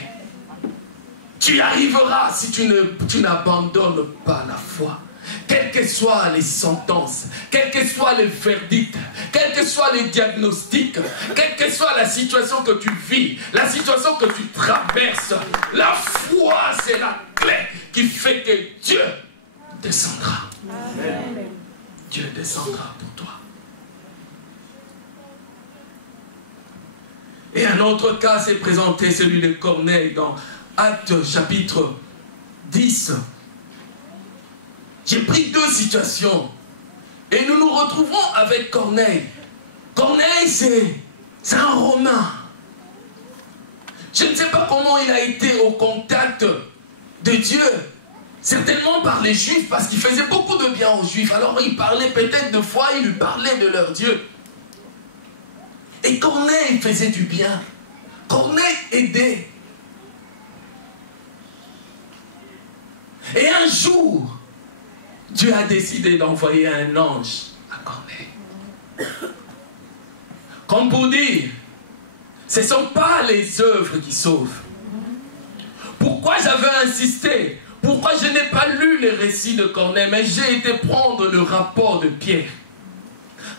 Tu y arriveras si tu n'abandonnes pas la foi. Quelles que soient les sentences, quels que soient les verdicts, quels que soient les diagnostics, quelle que soit la situation que tu vis, la situation que tu traverses, la foi, c'est la clé qui fait que Dieu descendra. Amen. Dieu descendra pour toi. Et un autre cas s'est présenté, celui de Corneille, dans Actes chapitre 10. J'ai pris deux situations. Et nous nous retrouvons avec Corneille. Corneille, c'est un Romain. Je ne sais pas comment il a été au contact de Dieu. Certainement par les Juifs, parce qu'il faisait beaucoup de bien aux Juifs. Alors il parlait peut-être de foi, il lui parlait de leur Dieu. Et Corneille faisait du bien. Corneille aidait. Et un jour, Dieu a décidé d'envoyer un ange à Corneille. Comme pour dire, ce ne sont pas les œuvres qui sauvent. Pourquoi j'avais insisté? Pourquoi je n'ai pas lu les récits de Corneille, mais j'ai été prendre le rapport de Pierre?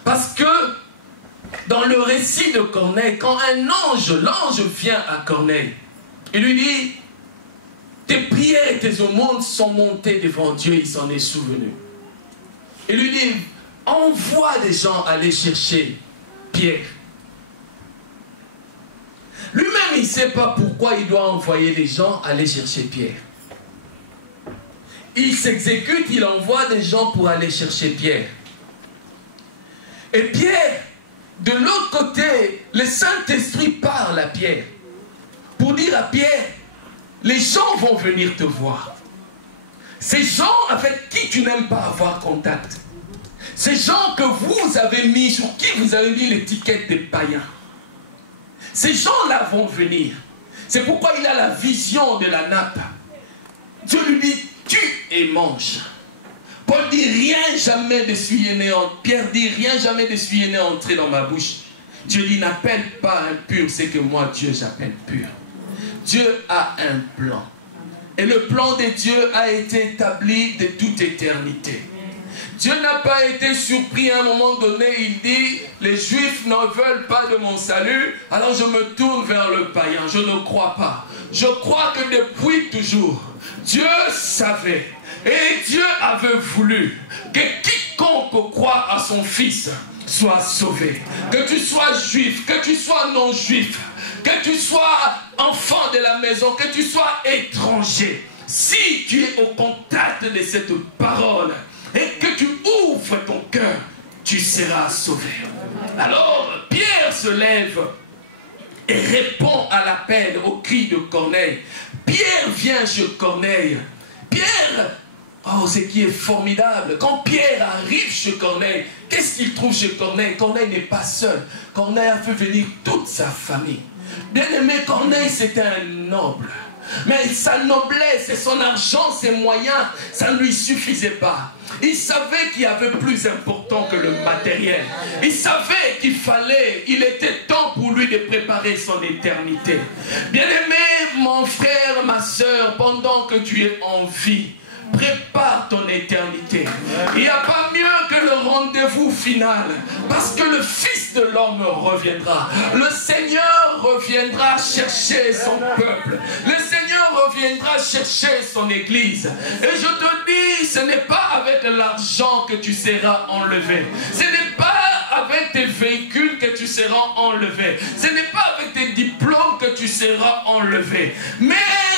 Parce que dans le récit de Corneille, quand l'ange vient à Corneille, il lui dit, tes prières et tes aumônes sont montées devant Dieu, il s'en est souvenu. Il lui dit, envoie des gens aller chercher Pierre. Lui-même, il ne sait pas pourquoi il doit envoyer les gens aller chercher Pierre. Il s'exécute, il envoie des gens pour aller chercher Pierre. Et Pierre, de l'autre côté, le Saint-Esprit parle à Pierre pour dire à Pierre, les gens vont venir te voir. Ces gens avec qui tu n'aimes pas avoir contact. Ces gens que vous avez mis, sur qui vous avez mis l'étiquette des païens. Ces gens-là vont venir. C'est pourquoi il a la vision de la nappe. Dieu lui dit, tue et mange. Paul dit, rien jamais d'essuyer né, Pierre dit, rien jamais d'essuyer né entrer dans ma bouche. Dieu dit, n'appelle pas impur, c'est que moi, Dieu, j'appelle pur. Dieu a un plan. Et le plan de Dieu a été établi de toute éternité. Dieu n'a pas été surpris à un moment donné, il dit, les Juifs ne veulent pas de mon salut, alors je me tourne vers le païen. Je ne crois pas. Je crois que depuis toujours, Dieu savait et Dieu avait voulu que quiconque croit à son Fils soit sauvé. Que tu sois juif, que tu sois non-juif, que tu sois enfant de la maison, que tu sois étranger, si tu es au contact de cette parole et que tu ouvres ton cœur, tu seras sauvé. Alors Pierre se lève et répond à l'appel, au cri de Corneille. Pierre vient chez Corneille. Pierre, oh, ce qui est formidable, quand Pierre arrive chez Corneille, qu'est-ce qu'il trouve chez Corneille? Corneille n'est pas seul. Corneille a fait venir toute sa famille. Bien aimé, Corneille c'était un noble. Mais sa noblesse et son argent, ses moyens, ça ne lui suffisait pas. Il savait qu'il y avait plus important que le matériel. Il savait qu'il fallait, il était temps pour lui de préparer son éternité. Bien-aimé, mon frère, ma soeur, pendant que tu es en vie, prépare ton éternité. Il n'y a pas mieux que le rendez-vous final. Parce que le Fils de l'homme reviendra. Le Seigneur reviendra chercher son peuple. Le Seigneur reviendra chercher son église. Et je te dis, ce n'est pas avec l'argent que tu seras enlevé. Ce n'est pas avec tes véhicules que tu seras enlevé. Ce n'est pas avec tes diplômes que tu seras enlevé. Mais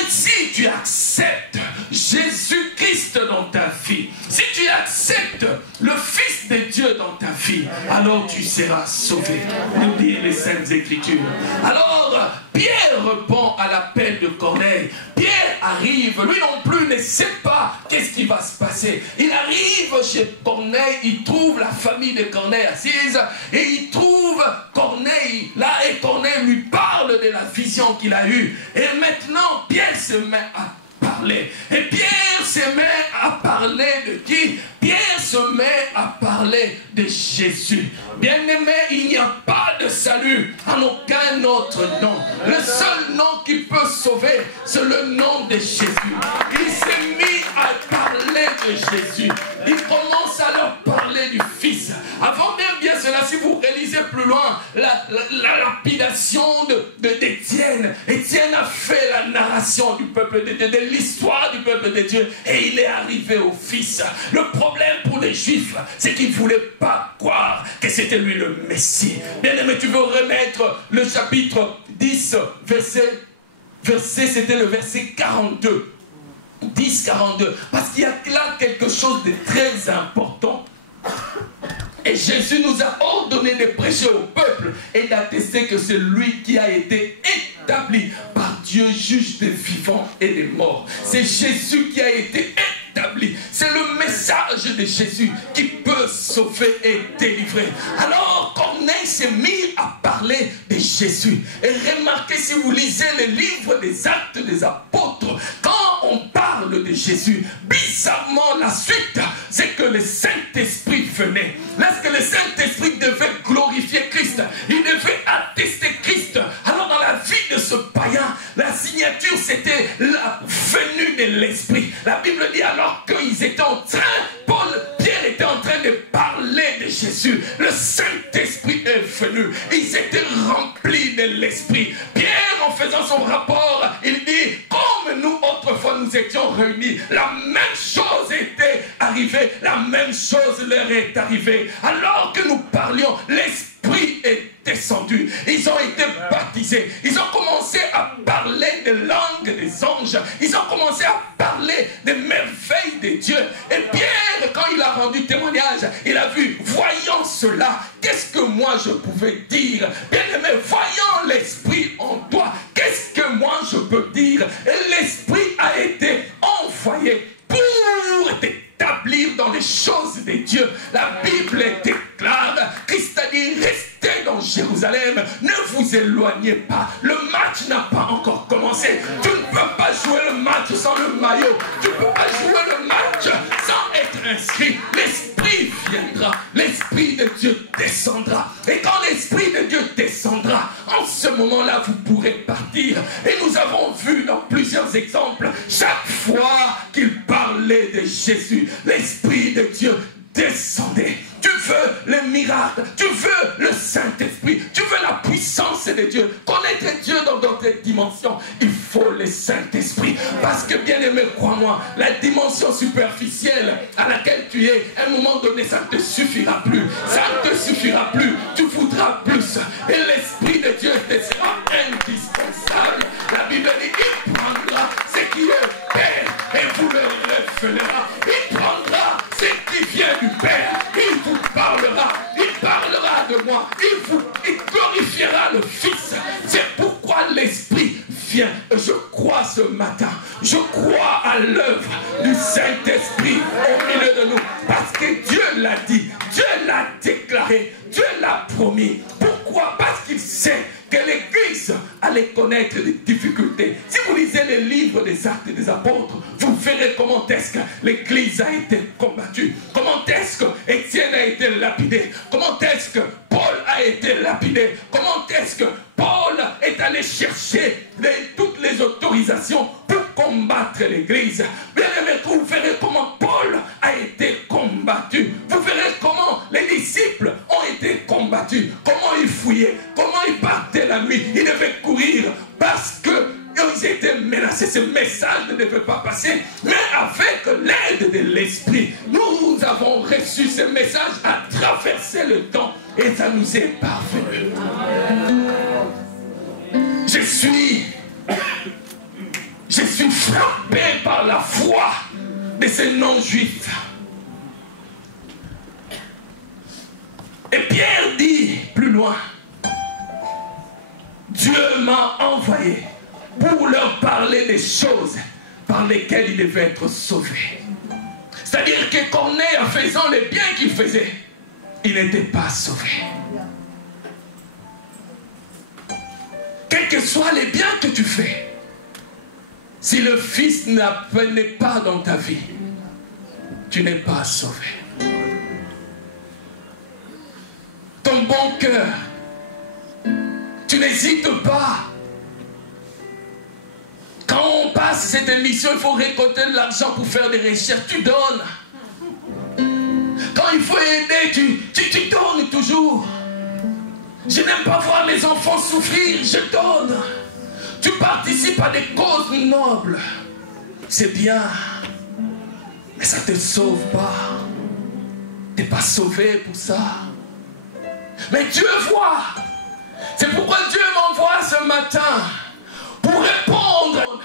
si tu acceptes Jésus-Christ dans ta vie, si tu acceptes le Fils de Dieu dans ta vie, alors tu seras sauvé, nous disent les Saintes Écritures. Alors, Pierre répond à l'appel de Corneille. Pierre arrive, lui non plus ne sait pas qu'est-ce qui va se passer. Il arrive chez Corneille, il trouve la famille de Corneille assise et il trouve Corneille là et Corneille lui parle de la vision qu'il a eue. Et maintenant, Pierre se met à parler. Et Pierre se met à parler de qui? Pierre se met à parler de Jésus. Bien-aimé, il n'y a pas de salut en aucun autre nom. Le seul nom qui peut sauver, c'est le nom de Jésus. Il s'est mis à parler de Jésus. Il commence à leur parler du Fils. Avant même bien cela, si vous réalisez plus loin la lapidation d'Étienne, Étienne a fait la narration du peuple de Dieu, de l'histoire du peuple de Dieu, et il est arrivé au Fils. Le problème pour les Juifs, c'est qu'ils ne voulaient pas croire que c'était lui le Messie. Bien aimé, tu veux remettre le chapitre 10, c'était le verset 42. 10, 42. Parce qu'il y a là quelque chose de très important. Et Jésus nous a ordonné de prêcher au peuple et d'attester que c'est lui qui a été établi par Dieu, juge des vivants et des morts. C'est Jésus qui a été établi. C'est le message de Jésus qui peut sauver et délivrer. Alors Corneille s'est mis à parler de Jésus. Et remarquez, si vous lisez le livre des Actes des Apôtres, quand on parle de Jésus, bizarrement la suite, c'est que le Saint-Esprit venait. Lorsque le Saint-Esprit devait glorifier Christ, il devait attester Christ. Alors dans la vie de ce païen, la signature c'était la venue de l'Esprit. La Bible dit alors qu'ils étaient en train, Pierre était en train de parler de Jésus. Le Saint-Esprit est venu. Ils étaient remplis de l'Esprit. Pierre, en faisant son rapport, il dit, comme nous autrefois nous étions réunis, la même chose était arrivée, la même chose leur est arrivée. Alors que nous parlions, l'Esprit l'Esprit est descendu. Ils ont été baptisés. Ils ont commencé à parler des langues des anges. Ils ont commencé à parler des merveilles de Dieu. Et Pierre, quand il a rendu témoignage, il a vu, voyant cela, qu'est-ce que moi je pouvais dire? Bien-aimé, voyant l'Esprit en toi, qu'est-ce que moi je peux dire? Et l'Esprit a été envoyé pour t'établir dans les choses de Dieu. La Bible déclare, Christ a dit, restez dans Jérusalem, ne vous éloignez pas. Le match n'a pas encore commencé. Tu ne peux pas jouer le match sans le maillot. Tu ne peux pas jouer le match sans être inscrit. L'Esprit viendra, l'Esprit de Dieu descendra. Et quand l'Esprit de Dieu descendra, en ce moment-là, vous pourrez partir. Et nous avons vu dans plusieurs exemples, chaque fois qu'il parlait de Jésus, l'Esprit de Dieu descendait. Tu veux le miracle, tu veux le Saint-Esprit, tu veux la puissance de Dieu, connaître Dieu dans d'autres dimensions, il faut le Saint-Esprit. Parce que bien aimé, crois-moi, la dimension superficielle à laquelle tu es, à un moment donné, ça ne te suffira plus. Ça ne te suffira plus, tu voudras plus. Et l'Esprit de Dieu te sera indispensable. La Bible dit, il prendra ce qui est Père et vous le révélera. Il prendra ce qui vient du Père. Il vous parlera de moi, il glorifiera le Fils. C'est pourquoi l'Esprit vient. Je crois ce matin, je crois à l'œuvre du Saint-Esprit au milieu de nous. Parce que Dieu l'a dit, Dieu l'a déclaré, Dieu l'a promis. Pourquoi? Parce qu'il sait que l'Église allait connaître des difficultés. Si vous lisez les livres des Actes des Apôtres, vous verrez comment est-ce que l'Église a été combattue. Comment est-ce que Étienne a été lapidé. Comment est-ce que Paul a été lapidé. Comment est-ce que Paul est allé chercher toutes les autorisations pour combattre l'Église. Bien aimé, vous verrez comment Paul a été combattu. Vous verrez comment les disciples ont été combattus. Comment ils fouillaient, comment ils partaient la nuit. Ils devaient courir parce que ils étaient menacés. Ce message ne devait pas passer. Mais avec l'aide de l'Esprit, nous avons reçu ce message à traverser le temps. Et ça nous est parvenu. Je suis frappé par la foi de ces non-juifs. Et Pierre dit plus loin, Dieu m'a envoyé pour leur parler des choses par lesquelles ils devaient être sauvés. C'est-à-dire que Corneille, en faisant les biens qu'il faisait, il n'était pas sauvé. Quels que soient les biens que tu fais, si le Fils n'est pas dans ta vie, tu n'es pas sauvé. Ton bon cœur, tu n'hésites pas. Quand on passe cette émission, il faut récolter de l'argent pour faire des recherches. Tu donnes. Quand il faut aider, tu donnes toujours. Je n'aime pas voir les enfants souffrir, je donne. Tu participes à des causes nobles. C'est bien. Mais ça ne te sauve pas. Tu n'es pas sauvé pour ça. Mais Dieu voit. C'est pourquoi Dieu m'envoie ce matin pour répondre.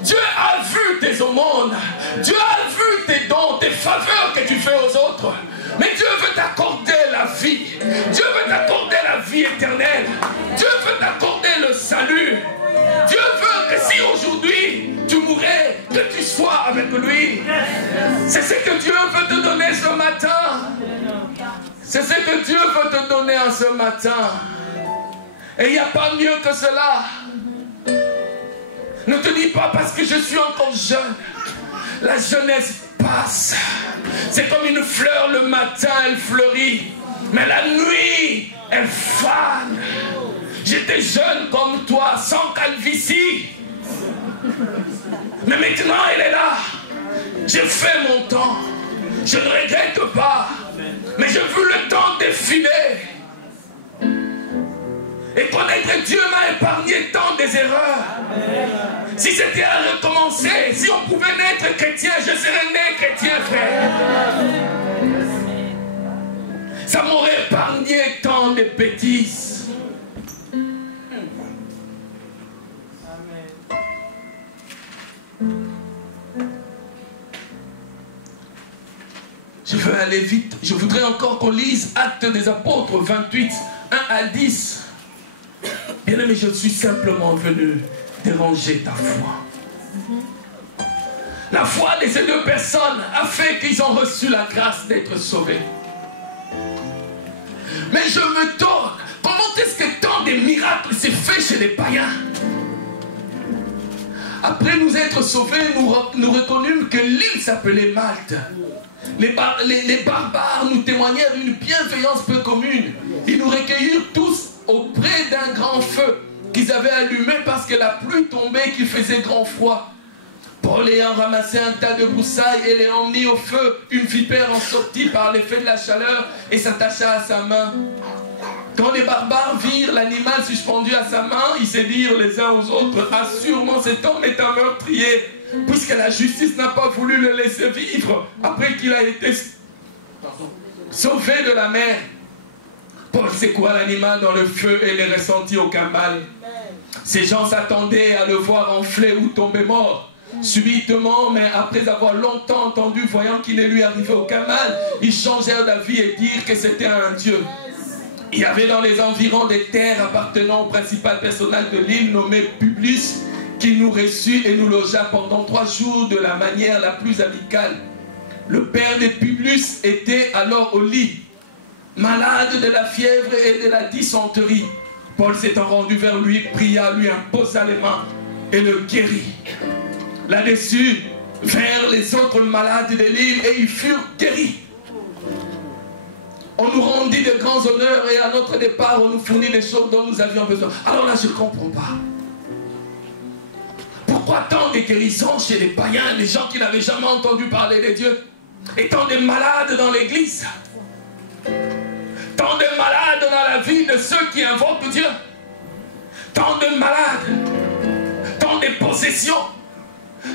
Dieu a vu tes aumônes. Dieu a vu tes dons, tes faveurs que tu fais aux autres. Mais Dieu veut t'accorder la vie. Dieu veut t'accorder la vie éternelle. Dieu veut t'accorder le salut. Dieu veut que si aujourd'hui tu mourrais, que tu sois avec lui. C'est ce que Dieu veut te donner ce matin. C'est ce que Dieu veut te donner en ce matin. Et il n'y a pas mieux que cela. Ne te dis pas parce que je suis encore jeune. La jeunesse passe. C'est comme une fleur, le matin elle fleurit. Mais la nuit, elle fane. J'étais jeune comme toi, sans calvitie. Mais maintenant elle est là. J'ai fait mon temps. Je ne regrette pas. Mais j'ai vu le temps défiler. Et connaître Dieu m'a épargné tant des erreurs. Si c'était à recommencer, si on pouvait naître chrétien, je serais né chrétien, frère. Ça m'aurait épargné tant de bêtises. Je veux aller vite. Je voudrais encore qu'on lise Actes des Apôtres 28, 1 à 10. Bien aimé, je suis simplement venu déranger ta foi. La foi de ces deux personnes a fait qu'ils ont reçu la grâce d'être sauvés. Mais je me demande, comment est-ce que tant de miracles s'est fait chez les païens? Après nous être sauvés, nous reconnûmes que l'île s'appelait Malte. Les barbares nous témoignèrent une bienveillance peu commune. Ils nous recueillirent tous auprès d'un grand feu qu'ils avaient allumé parce que la pluie tombait, qu'il faisait grand froid. Paul ayant ramassé un tas de broussailles et l'ayant mis au feu, une vipère en sortit par l'effet de la chaleur et s'attacha à sa main. Quand les barbares virent l'animal suspendu à sa main, ils se dirent les uns aux autres, « Assurément cet homme est un meurtrier, puisque la justice n'a pas voulu le laisser vivre après qu'il a été sauvé de la mer. » Paul secoua l'animal dans le feu et ne ressentit aucun mal. Ces gens s'attendaient à le voir enfler ou tomber mort. Subitement, mais après avoir longtemps entendu, voyant qu'il ne lui arrivait aucun mal, ils changèrent d'avis et dirent que c'était un dieu. Il y avait dans les environs des terres appartenant au principal personnage de l'île nommé Publius, qui nous reçut et nous logea pendant 3 jours de la manière la plus amicale. Le père de Publius était alors au lit, malade de la fièvre et de la dysenterie. Paul s'étant rendu vers lui, pria, lui imposa les mains et le guérit. Là-dessus, vers les autres malades de l'île et ils furent guéris. On nous rendit de grands honneurs et à notre départ, on nous fournit les choses dont nous avions besoin. Alors là, je ne comprends pas. Pourquoi tant de guérisons chez les païens, les gens qui n'avaient jamais entendu parler de Dieu, et tant de malades dans l'église, tant de malades dans la vie de ceux qui invoquent Dieu, tant de malades, tant de possessions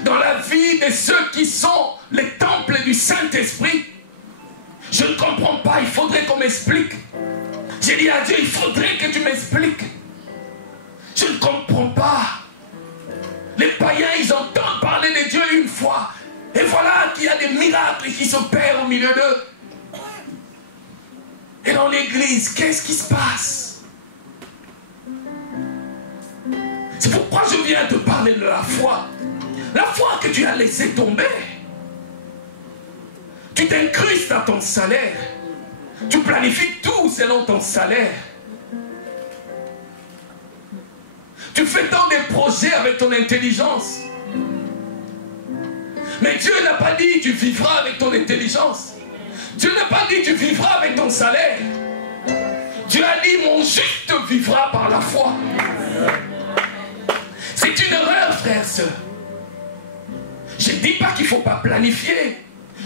dans la vie de ceux qui sont les temples du Saint-Esprit. Je ne comprends pas, il faudrait qu'on m'explique. J'ai dit à Dieu, il faudrait que tu m'expliques. Je ne comprends pas. Les païens, ils entendent parler de Dieu une fois. Et voilà qu'il y a des miracles qui s'opèrent au milieu d'eux. Et dans l'église, qu'est-ce qui se passe? C'est pourquoi je viens te parler de la foi. La foi que tu as laissé tomber. Tu t'incrustes à ton salaire. Tu planifies tout selon ton salaire. Tu fais tant de projets avec ton intelligence. Mais Dieu n'a pas dit tu vivras avec ton intelligence. Dieu n'a pas dit tu vivras avec ton salaire. Dieu a dit mon juste vivra par la foi. C'est une erreur, frères et sœurs. Je ne dis pas qu'il ne faut pas planifier.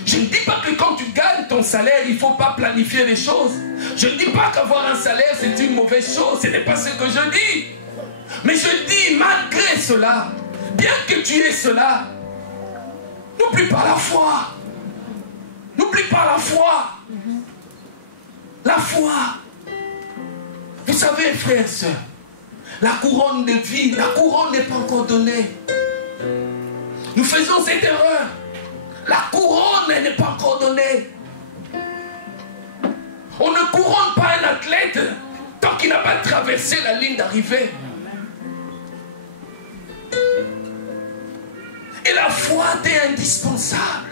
Je ne dis pas que quand tu gagnes ton salaire, il ne faut pas planifier les choses. Je ne dis pas qu'avoir un salaire, c'est une mauvaise chose. Ce n'est pas ce que je dis. Mais je dis, malgré cela, bien que tu aies cela, n'oublie pas la foi. N'oublie pas la foi. La foi. Vous savez, frères et sœurs, la couronne de vie, la couronne n'est pas encore donnée. Nous faisons cette erreur. La couronne n'est pas encore donnée. On ne couronne pas un athlète tant qu'il n'a pas traversé la ligne d'arrivée. Et la foi est indispensable.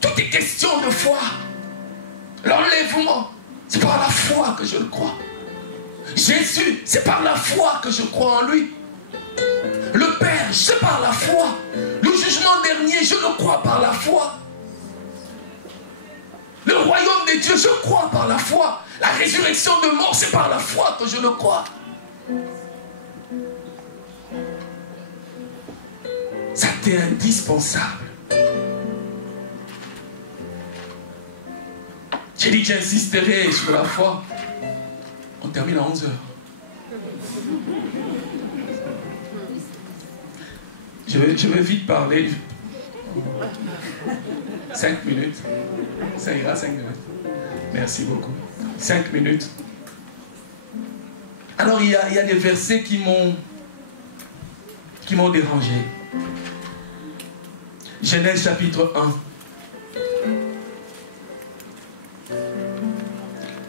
Tout est question de foi. L'enlèvement, c'est par la foi que je le crois. Jésus, c'est par la foi que je crois en lui. Le Père, c'est par la foi. Le jugement dernier, je le crois par la foi. Le royaume de Dieu, je crois par la foi. La résurrection de mort, c'est par la foi que je le crois. Ça t'est indispensable. J'ai dit que j'insisterai sur la foi. On termine à 11h. Je vais vite parler. 5 minutes. Ça ira, 5 minutes. Merci beaucoup. 5 minutes. Alors il y a des versets qui m'ont dérangé. Genèse chapitre 1.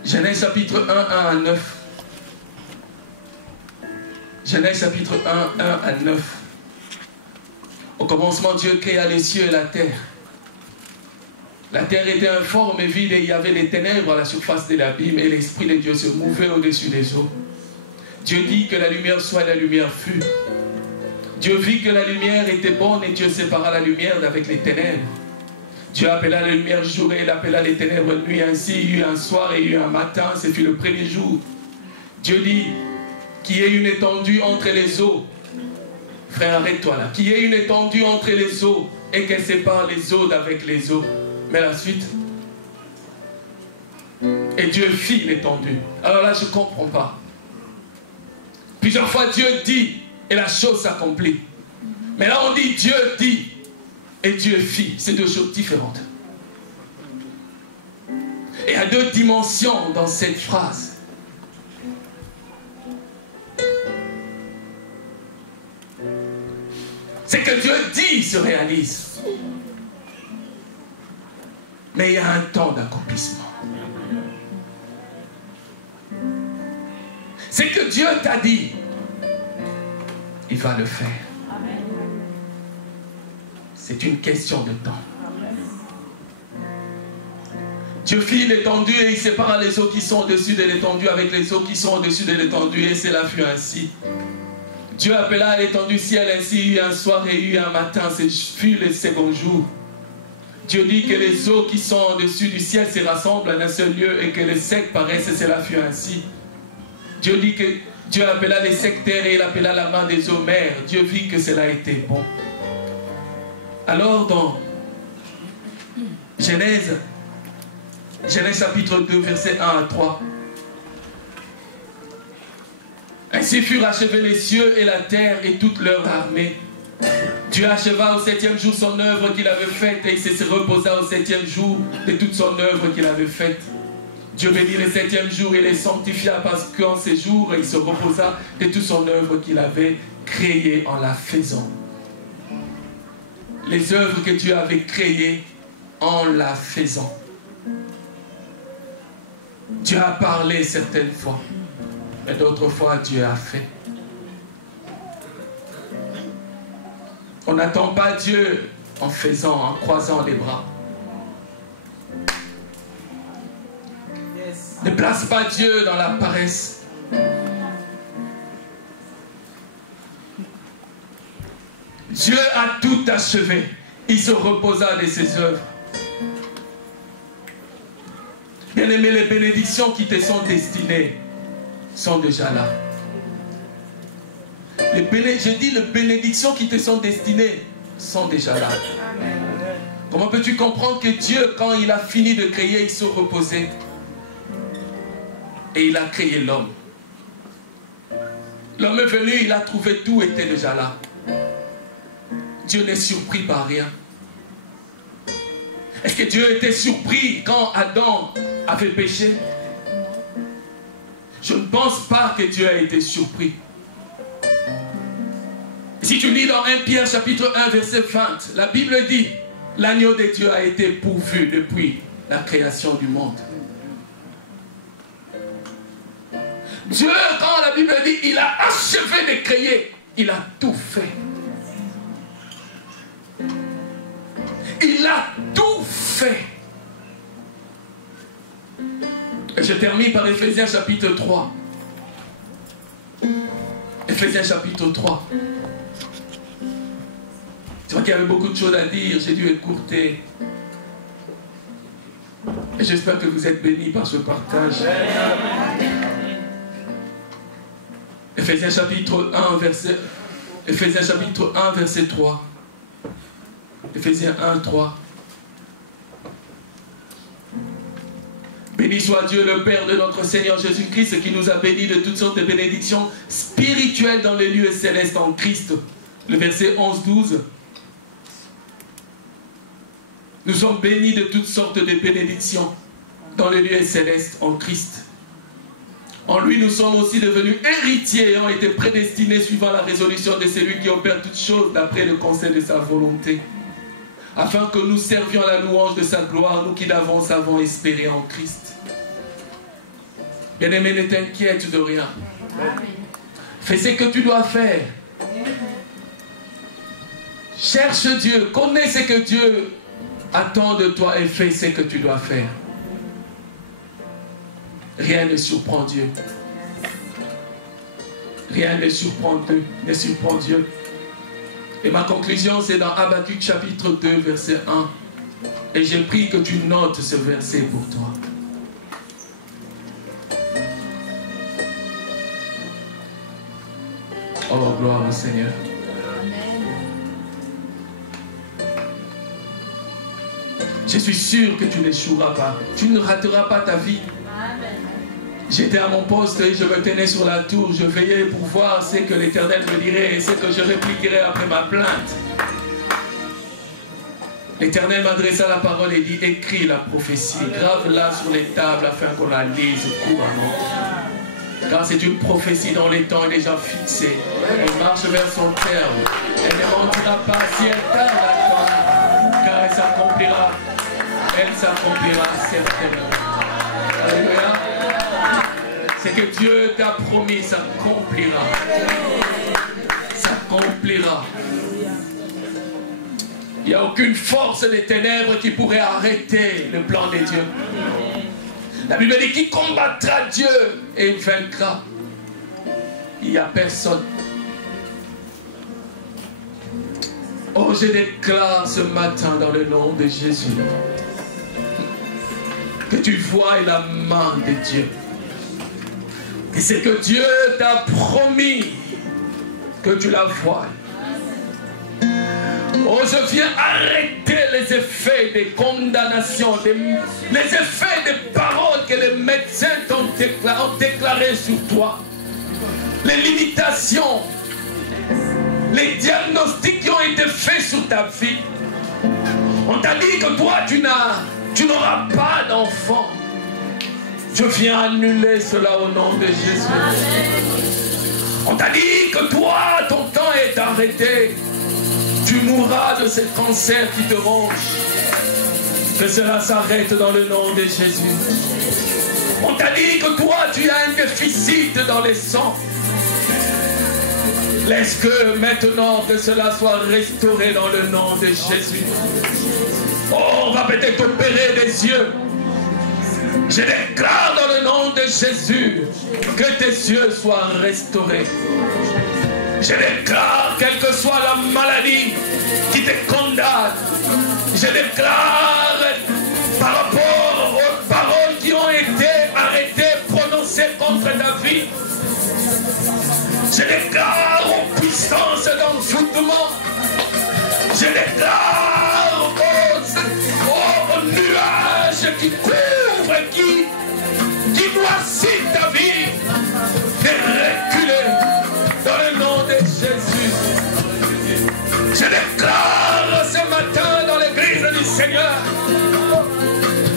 Genèse chapitre 1, 1 à 9. Genèse chapitre 1, 1 à 9. Au commencement, Dieu créa les cieux et la terre. La terre était informe et vide et il y avait des ténèbres à la surface de l'abîme et l'Esprit de Dieu se mouvait au-dessus des eaux. Dieu dit que la lumière soit, la lumière fut. Dieu vit que la lumière était bonne et Dieu sépara la lumière d'avec les ténèbres. Dieu appela la lumière jour et il appela les ténèbres nuit. Ainsi, il y eut un soir et il y eut un matin, ce fut le premier jour. Dieu dit qu'il y ait une étendue entre les eaux. Frère, arrête-toi là. Qu'il y ait une étendue entre les eaux et qu'elle sépare les eaux d'avec les eaux. Mais la suite. Et Dieu fit l'étendue. Alors là, je ne comprends pas. Plusieurs fois, Dieu dit et la chose s'accomplit. Mais là, on dit Dieu dit et Dieu fit. C'est deux choses différentes. Et il y a deux dimensions dans cette phrase. C'est que Dieu dit se réalise. Mais il y a un temps d'accomplissement. C'est que Dieu t'a dit, il va le faire. C'est une question de temps. Dieu fit l'étendue et il sépara les eaux qui sont au-dessus de l'étendue avec les eaux qui sont au-dessus de l'étendue et cela fut ainsi. Dieu appela l'étendue ciel, ainsi il y eut un soir et il y eut un matin, ce fut le second jour. Dieu dit que les eaux qui sont au-dessus du ciel se rassemblent en un seul lieu et que les secs paraissent et cela fut ainsi. Dieu dit que Dieu appela les secs terres et il appela la main des eaux mers. Dieu vit que cela était bon. Alors dans Genèse chapitre 2 verset 1 à 3. Ainsi furent achevés les cieux et la terre et toute leur armée. Dieu acheva au 7e jour son œuvre qu'il avait faite et il se reposa au 7e jour de toute son œuvre qu'il avait faite. Dieu bénit le 7e jour et les sanctifia parce qu'en ces jours il se reposa de toute son œuvre qu'il avait créée en la faisant. Les œuvres que Dieu avait créées en la faisant. Dieu a parlé certaines fois, mais d'autres fois Dieu a fait. On n'attend pas Dieu en faisant, en croisant les bras. Ne place pas Dieu dans la paresse. Dieu a tout achevé. Il se reposa de ses œuvres. Bien-aimé, les bénédictions qui te sont destinées sont déjà là. Je dis les bénédictions qui te sont destinées sont déjà là. Comment peux-tu comprendre que Dieu, quand il a fini de créer, il se reposait et il a créé l'homme. L'homme est venu, il a trouvé tout était déjà là. Dieu n'est surpris par rien. Est-ce que Dieu était surpris quand Adam avait péché? Je ne pense pas que Dieu a été surpris. Si tu lis dans 1 Pierre chapitre 1 verset 20, la Bible dit, l'agneau de Dieu a été pourvu depuis la création du monde. Dieu, quand la Bible dit, il a achevé de créer, il a tout fait. Il a tout fait. Et je termine par Ephésiens chapitre 3. Ephésiens chapitre 3. C'est vrai qu'il y avait beaucoup de choses à dire, j'ai dû écourter. Et j'espère que vous êtes bénis par ce partage. Ephésiens chapitre 1 verset 3. Ephésiens 1, 3. Béni soit Dieu le Père de notre Seigneur Jésus-Christ qui nous a bénis de toutes sortes de bénédictions spirituelles dans les lieux célestes en Christ. Le verset 11-12. Nous sommes bénis de toutes sortes de bénédictions dans les lieux célestes en Christ. En lui, nous sommes aussi devenus héritiers ayant été prédestinés suivant la résolution de celui qui opère toutes choses d'après le conseil de sa volonté. afin que nous servions à la louange de sa gloire, nous qui d'avance avons espéré en Christ. Bien-aimé, ne t'inquiète de rien. Fais ce que tu dois faire. Cherche Dieu, connais ce que Dieu attend de toi et fais ce que tu dois faire. Rien ne surprend Dieu. Rien ne surprend Dieu. Et ma conclusion, c'est dans Habakkuk chapitre 2, verset 1. Et j'ai pris que tu notes ce verset pour toi. Oh, gloire au Seigneur. Je suis sûr que tu n'échoueras pas. Tu ne rateras pas ta vie. J'étais à mon poste et je me tenais sur la tour. Je veillais pour voir ce que l'Éternel me dirait et ce que je répliquerais après ma plainte. L'Éternel m'adressa la parole et dit, écris la prophétie, grave-la sur les tables afin qu'on la lise couramment. Car c'est une prophétie dont les temps est déjà fixé. Elle marche vers son terme. Elle ne mentira pas si elle tarde à temps, car elle s'accomplira. Elle s'accomplira certainement. Alléluia. C'est que Dieu t'a promis, s'accomplira. S'accomplira. Il n'y a aucune force des ténèbres qui pourrait arrêter le plan de Dieu. La Bible dit qui combattra Dieu et vaincra. Il n'y a personne. Oh, je déclare ce matin dans le nom de Jésus que tu vois la main de Dieu. Et c'est que Dieu t'a promis que tu la vois. Oh, je viens arrêter les effets des condamnations, les effets des paroles que les médecins ont déclarées sur toi. Les limitations, les diagnostics qui ont été faits sur ta vie. On t'a dit que toi, tu n'auras pas d'enfant. Je viens annuler cela au nom de Jésus. On t'a dit que toi, ton temps est arrêté. Tu mourras de ce cancer qui te ronge. Que cela s'arrête dans le nom de Jésus. On t'a dit que toi, tu as un déficit dans les sangs. Laisse que maintenant que cela soit restauré dans le nom de Jésus. Oh, on va peut-être opérer des yeux. Je déclare dans le nom de Jésus que tes yeux soient restaurés. Je déclare, quelle que soit la maladie qui te condamne, je déclare par rapport aux paroles qui ont été arrêtées, prononcées contre ta vie, je déclare aux puissances d'envoûtement, je déclare aux nuages qui couvrent, qui noircissent ta vie, de reculer dans le nom de Jésus. Je déclare ce matin dans l'église du Seigneur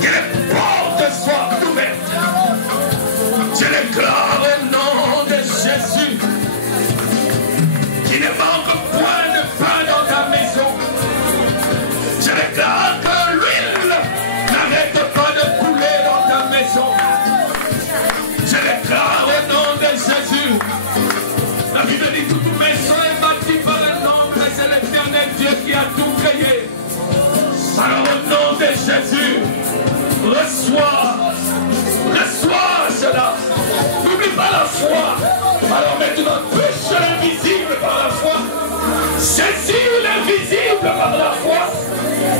que les portes soient ouvertes. Je déclare au nom de Jésus qu'il ne manque point de pain dans ta maison. Je déclare que l'huile n'arrête pas de couler dans ta maison. Je déclare au nom de Jésus. La Bible dit toute maison est bâtie par le nom, mais c'est l'Éternel Dieu qui a tout créé. Alors au nom de Jésus, reçois cela. N'oublie pas la foi. Alors maintenant, touche l'invisible par la foi. Saisis l'invisible par la foi.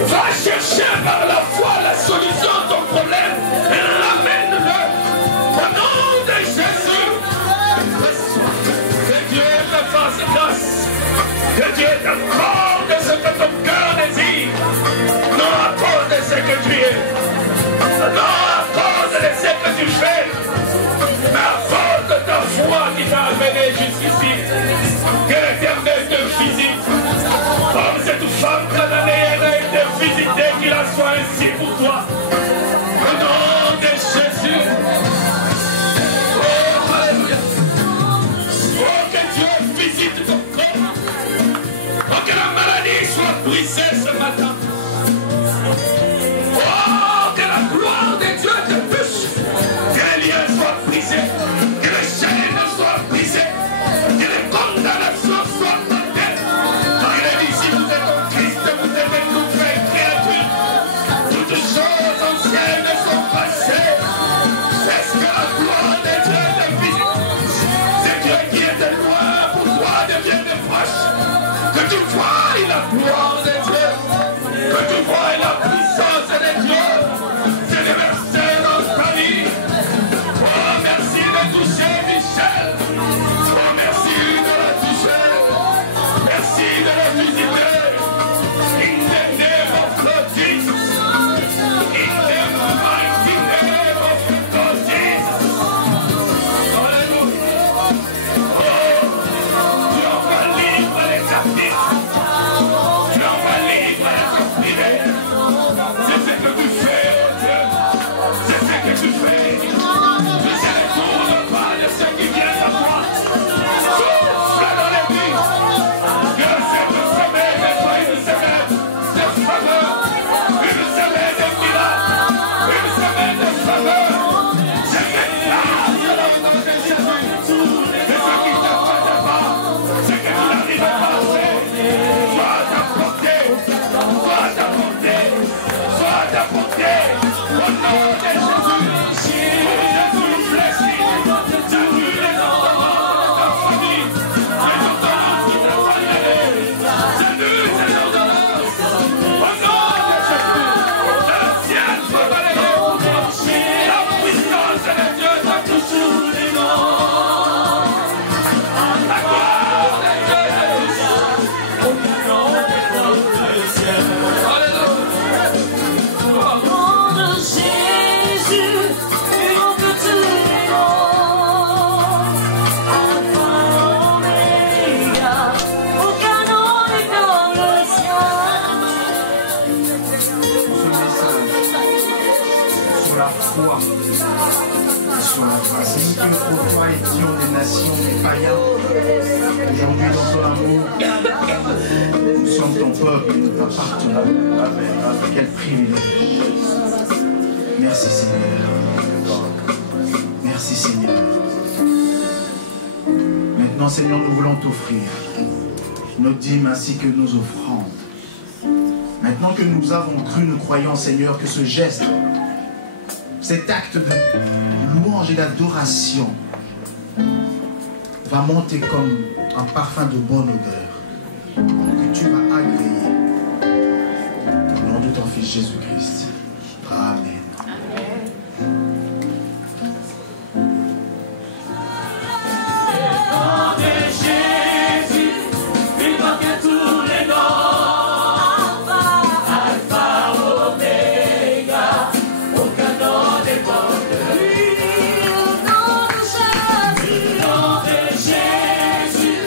Va chercher par la foi la solution de ton problème et ramène-le. Au nom de Jésus, que Dieu te fasse grâce. Que Dieu t'accorde ce que ton cœur désire. Non à cause de ce que tu es. Non à cause de ce que tu fais. Mais à cause de ta foi qui t'a amené jusqu'ici. Que l'Éternel te visite. Comme cette femme cananéenne a été visitée, qu'il la gloire de Dieu, que tu vois la puissance de Dieu se déverser dans ta vie. Oh, merci de toucher Michel. Oh, merci de la toucher. Merci de la visiter. In the name of Jesus. In the mighty name of Jesus. Alléluia. Tu envoies libre les captifs. Tu envoies libre les captivés. C'est ce que tu fais, Dieu. C'est ce que tu fais. Tu ne retournes pas de ce qui vient à toi. Souffle dans les vies. Que cette semaine soit une semaine de faveur. Une semaine de miracle. Une semaine de faveur. Je déclare dans le nom de Jésus. Et ce qui ne fait pas, ce que tu n'arrives pas à faire, soit apporté. Soit apporté. Soit apporté. Au nom de Jésus. Jésus fléchit. Jésus les enfants de ta famille. Les ordonnances qui t'ont allé. Jésus, c'est l'ordonnance. Au nom de Jésus. Le ciel soit balayé. La puissance de Dieu t'a touché. La gloire de Dieu t'a touché. Alléluia. Nom de Jésus, plus grand que tous les noms. Alpha, Oméga, aucun nom n'est comme le sien. Ce message sur la foi, sur la grâce. C'est nous qui autrefois étions des nations, des païens. Aujourd'hui, dans ton amour, nous sommes ton peuple et nous t'appartenons. Amen. Quel privilège. Merci Seigneur. Merci Seigneur. Maintenant, Seigneur, nous voulons t'offrir nos dîmes ainsi que nos offrandes. Maintenant que nous avons cru, nous croyons, Seigneur, que ce geste, cet acte de louange et d'adoration va monter comme un parfum de bonne odeur que tu vas agréer. Au nom de ton Fils Jésus-Christ. Amen. Nom de Jésus, plus grand que tous les noms. Alpha, Oméga, aucun nom n'est comme lui. Nom de Jésus,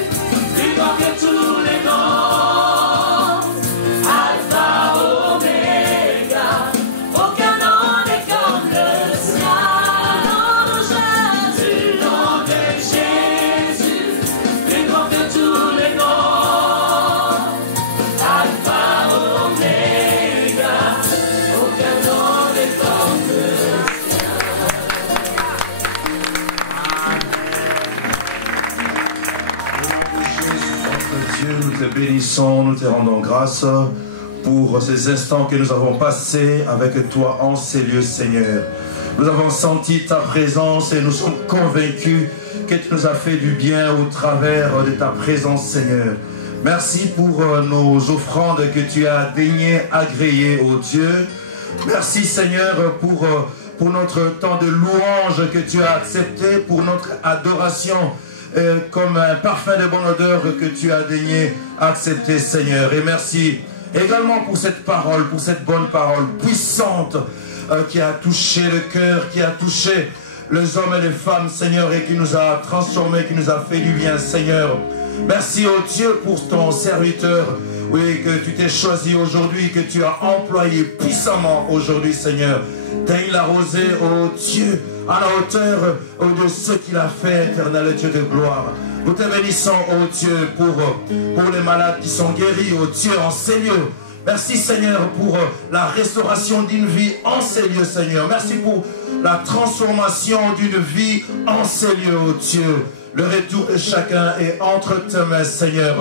plus grand que tous les noms. Alpha, Oméga, aucun nom n'est comme le sien. Nom de Jésus, plus grand que tous les noms. Alpha, Oméga, aucun nom n'est comme le Notre Dieu, nous te bénissons, nous te rendons grâce pour ces instants que nous avons passés avec toi en ces lieux, Seigneur. Nous avons senti ta présence et nous sommes convaincus que tu nous as fait du bien au travers de ta présence, Seigneur. Merci pour nos offrandes que tu as daigné agréer, ô Dieu. Merci, Seigneur, pour notre temps de louange que tu as accepté, pour notre adoration comme un parfum de bonne odeur que tu as daigné accepter, Seigneur. Et merci également pour cette parole, pour cette bonne parole puissante qui a touché le cœur, qui a touché les hommes et les femmes, Seigneur, et qui nous a transformés, qui nous a fait du bien, Seigneur. Merci, ô Dieu, pour ton serviteur, oui, que tu t'es choisi aujourd'hui, que tu as employé puissamment aujourd'hui, Seigneur. Daigne l'arroser, ô Dieu, à la hauteur de ce qu'il a fait, éternel Dieu de gloire. Nous te bénissons, ô Dieu, pour les malades qui sont guéris, ô Dieu, en ces lieux. Merci, Seigneur, pour la restauration d'une vie en ces lieux, Seigneur. Merci pour la transformation d'une vie en ces lieux, ô Dieu. Le retour de chacun est entre tes mains, Seigneur.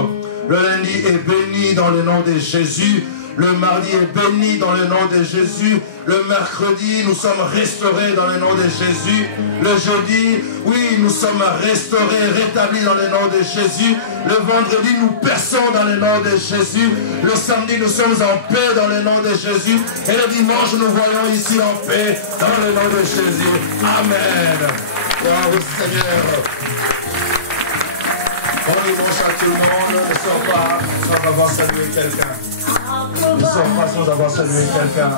Le lundi est béni dans le nom de Jésus. Le mardi est béni dans le nom de Jésus. Le mercredi, nous sommes restaurés dans le nom de Jésus. Le jeudi, oui, nous sommes restaurés, rétablis dans le nom de Jésus. Le vendredi, nous perçons dans le nom de Jésus. Le samedi, nous sommes en paix dans le nom de Jésus. Et le dimanche, nous voyons ici en paix dans le nom de Jésus. Amen. Gloire au Seigneur. Bon dimanche à tout le monde. Ne sors pas sans avoir salué quelqu'un. Ne sors pas sans avoir salué quelqu'un.